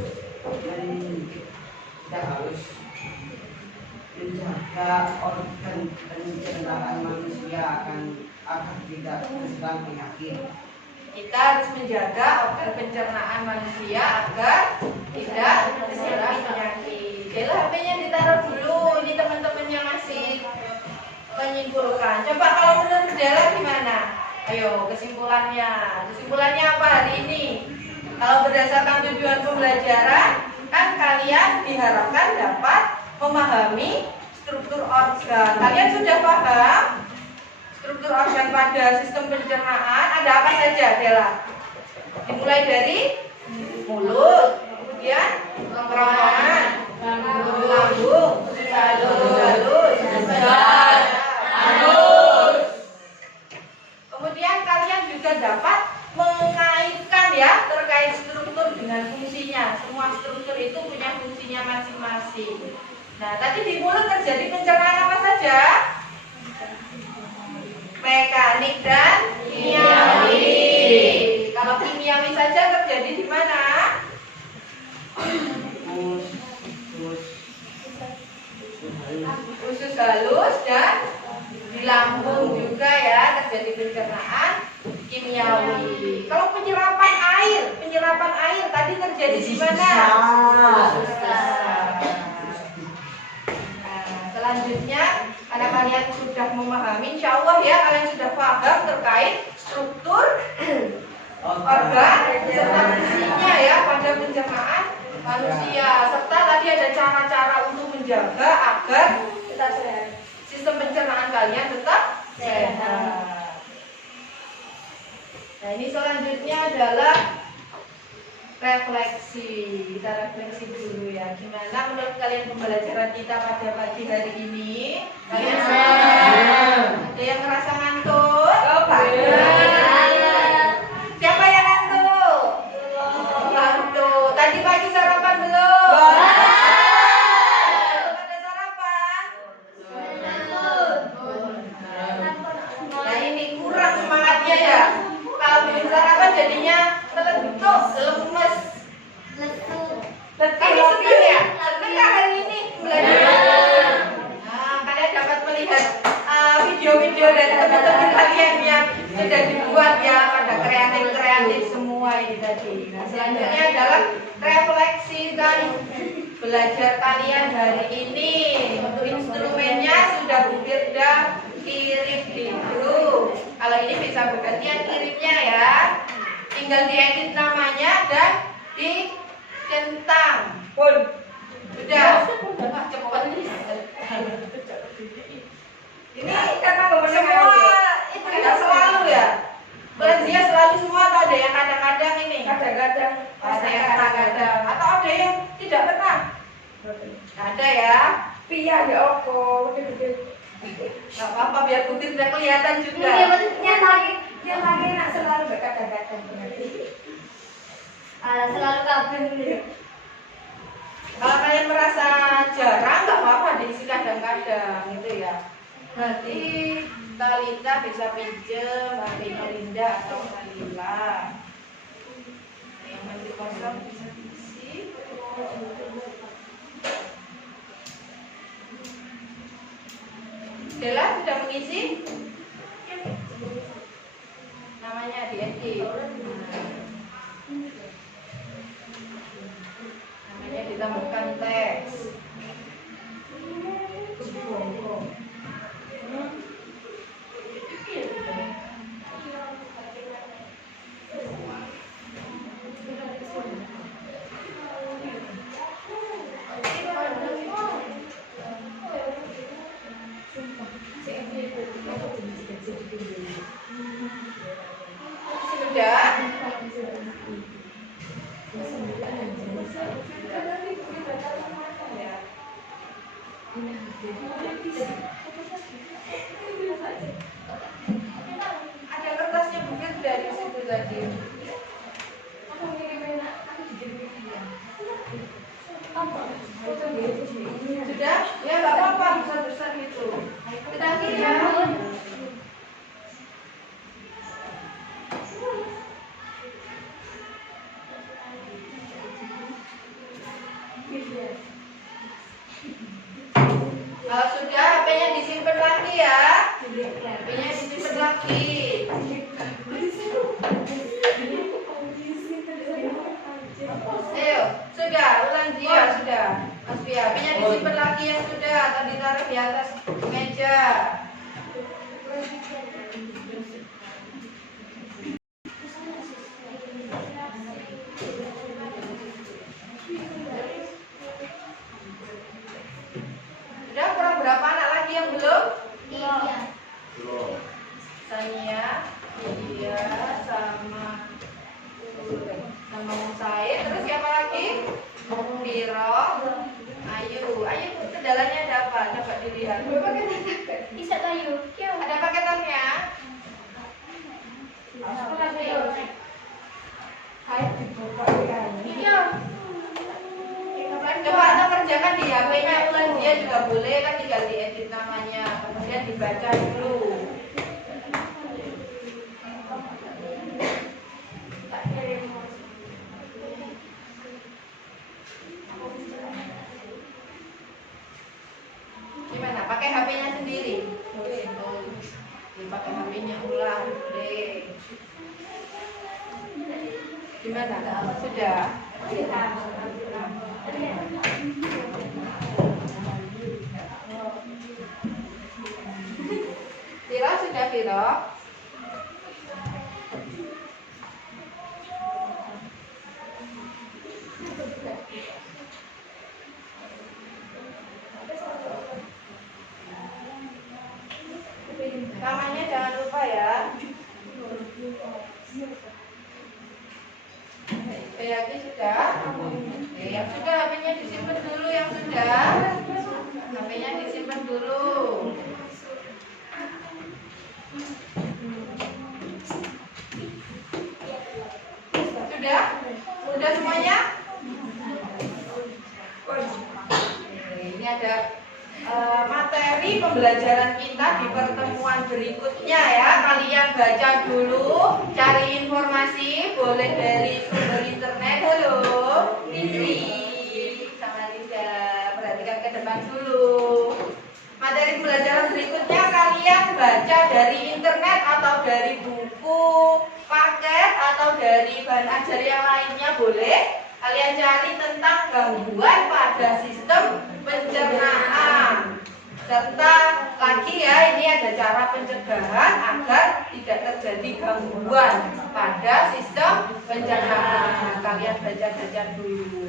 menjaga organ pencernaan manusia agar tidak terserang penyakit. Kita harus menjaga organ pencernaan manusia agar tidak terserang penyakit. Jadi HP-nya ditaruh dulu. Ini teman-temannya masih menyimpulkan. Coba kalau menurut Dela gimana? Ayo kesimpulannya. Kesimpulannya apa hari ini? Kalau berdasarkan tujuan pembelajaran, kan kalian diharapkan dapat memahami struktur organ. Kalian sudah paham struktur organ pada sistem pencernaan? Ada apa saja, Dela? Dimulai dari mulut, kemudian kerongkongan, lambung, halus, kemudian kalian juga dapat mengaitkan ya terkait struktur dengan fungsinya. Semua struktur itu punya fungsinya masing-masing. Nah, tadi di mulut terjadi pencernaan apa saja? Mekanik dan kimiawi. Kalau kimiawi saja terjadi di mana? Usus halus dan di lambung juga ya terjadi pencernaan kimiawi. Kalau penyerapan air tadi terjadi di mana? Selanjutnya, karena kalian sudah memahami, insya Allah ya kalian sudah paham terkait struktur organ serta fungsinya ya pada pencernaan manusia, serta tadi ada cara-cara untuk menjaga agar sistem pencernaan kalian tetap sehat. Nah, ini selanjutnya adalah refleksi. Kita refleksi dulu ya. Gimana menurut kalian pembelajaran kita pada pagi hari ini? Kalian ada yang ngerasa ngantuk? Siapa yang ngantuk? Ngantuk. Tadi pagi sarapan belum? Ada sarapan? Nah, ini kurang semangatnya ya. Kalau belum sarapan jadinya meletuk, lemes. Ini senang ya? Senang nggak hari ini belajar? Nah, kalian dapat melihat video-video dari teman-teman kalian yang sudah dibuat ya, pada kreatif-kreatif semua ini tadi. Nah, selanjutnya adalah refleksi dan belajar kalian hari ini. Untuk instrumennya sudah Bu Firda kirim di grup. Kalau ini bisa bergantian kirimnya ya. Tinggal diedit namanya dan dicentang. Udah. Cepet nih. Ini karena semua itu tidak selalu ya. Belanja selalu semua atau ada yang kadang-kadang ini? Kadang-kadang. Ada yang kadang-kadang. Atau ada yang tidak pernah? Ada ya. Pia ya opo. Gak apa-apa biar putih tidak kelihatan juga. Iya, maksudnya lagi nak selalu berkata-kata selalu kabin gitu. Kalau kalian merasa jarang nggak apa-apa diisi kadang-kadang gitu ya. Nanti Talita bisa pinjem HP-nya Linda atau Kalila. Yang masih kosong bisa diisi. Dela sudah mengisi? Namanya diedit. Namanya ditambahkan teks. Sudah? Ada kertasnya mungkin dari situ tadi. Sudah? Ya nggak apa-apa, besar-besar gitu. Kita kirim. Kalau sudah, HP-nya disimpan lagi ya. HP-nya disimpan lagi. Ayo, sudah, ulang dia sudah. Mas Fia, HP-nya disimpan lagi yang sudah, atau ditaruh di atas meja. Sudah, kurang berapa anak lagi yang belum? Belum. Sania, Lydia, sama saya. Terus siapa lagi? Viro, Ayu. Ayu, kendalanya ada apa? Dapat dilihat. Bisa tahu. Ada paketannya? Iya. Coba atau kerjakan di HP-nya, ulang dia juga boleh, kan tinggal diedit namanya, kemudian dibaca dulu. Gimana? Pakai HP-nya sendiri? Dipakai HP-nya ulang, boleh. Gimana? Sudah? Viro, sudah Viro? Namanya jangan lupa ya. Yakin sudah? Oke, yang sudah HP-nya disimpan dulu yang sudah. HP-nya disimpan dulu. Sudah? Sudah semuanya? Ini ada materi pembelajaran kita di pertemuan berikutnya ya. Kalian baca dulu, cari informasi, boleh dari sumber internet. Halo, Titi sama Lisa, perhatikan ke depan dulu. Materi pembelajaran berikutnya kalian baca dari internet atau dari buku paket atau dari bahan ajar yang lainnya boleh. Kalian cari tentang gangguan pada sistem pencernaan. Serta lagi ya, ini ada cara pencegahan agar tidak terjadi gangguan pada sistem pencernaan. Kalian baca-baca dulu.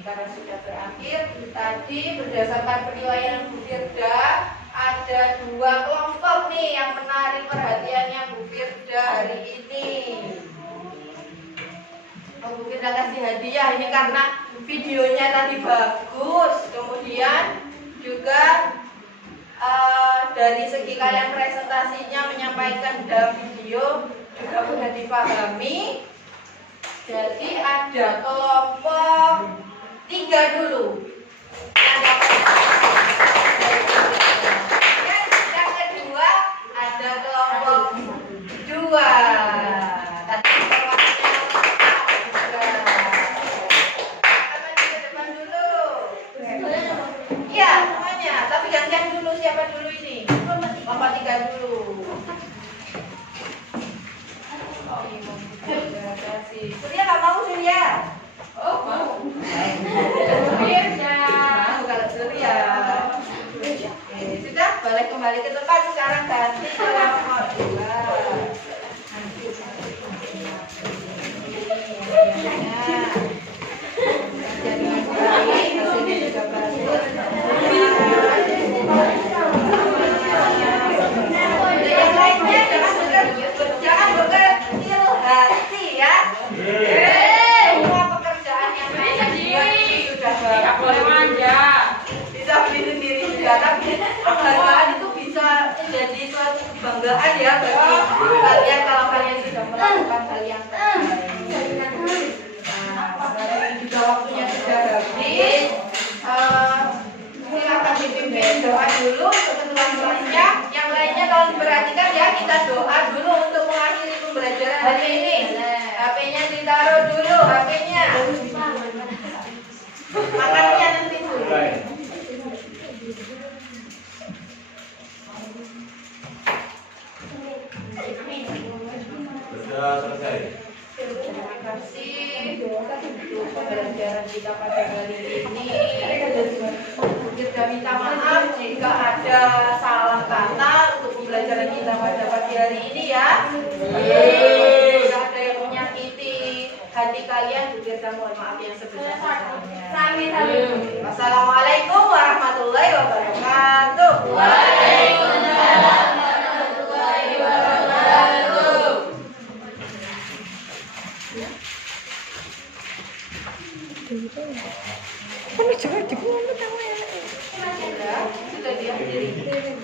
Karena sudah berakhir, tadi berdasarkan penilaian Bu Firda ada 2 kelompok nih yang menarik perhatiannya Bu Firda hari ini. Bu Firda kasih hadiah ini karena videonya tadi bagus, kemudian juga dari segi kalian presentasinya menyampaikan dalam video juga mudah dipahami. Jadi ada kelompok 3 dulu yang dapat. Yang kedua ada kelompok 2. Tadi informasinya teman di depan dulu. Iya semuanya, tapi gantian dulu siapa dulu ini? Kelompok 3 dulu. Surya nggak mau Surya? Oh mau. Surya mau kalau Surya. Sudah boleh kembali ke tempat sekarang ganti kelompok 2. Jadi baik, hasilnya juga bagus. Yang lainnya jangan berkecil hati ya. Semua pekerjaan yang sudah bagus. Boleh manja. Bisa beli sendiri juga, tapi penghargaan itu bisa jadi suatu kebanggaan ya bagi kalian kalau kalian sudah melakukan hal yang terbaik. Nah, juga waktunya sudah habis. Silakan dipimpin doa dulu kebetulan selanjutnya. Yang lainnya tolong diperhatikan ya, kita doa dulu untuk mengakhiri pembelajaran hari ini. HP-nya ditaruh dulu, HP-nya. untuk pembelajaran kita pada hari ini. Kita minta maaf jika ada salah kata untuk pembelajaran kita pada pagi hari ini ya. Jika ada yang menyakiti hati kalian, kita mohon maaf yang sebesar-besarnya. Wassalamualaikum warahmatullahi wabarakatuh. Waalaikumsalam warahmatullahi wabarakatuh. Kamu jangan dikumpul tahu ya. Sudah diakhiri.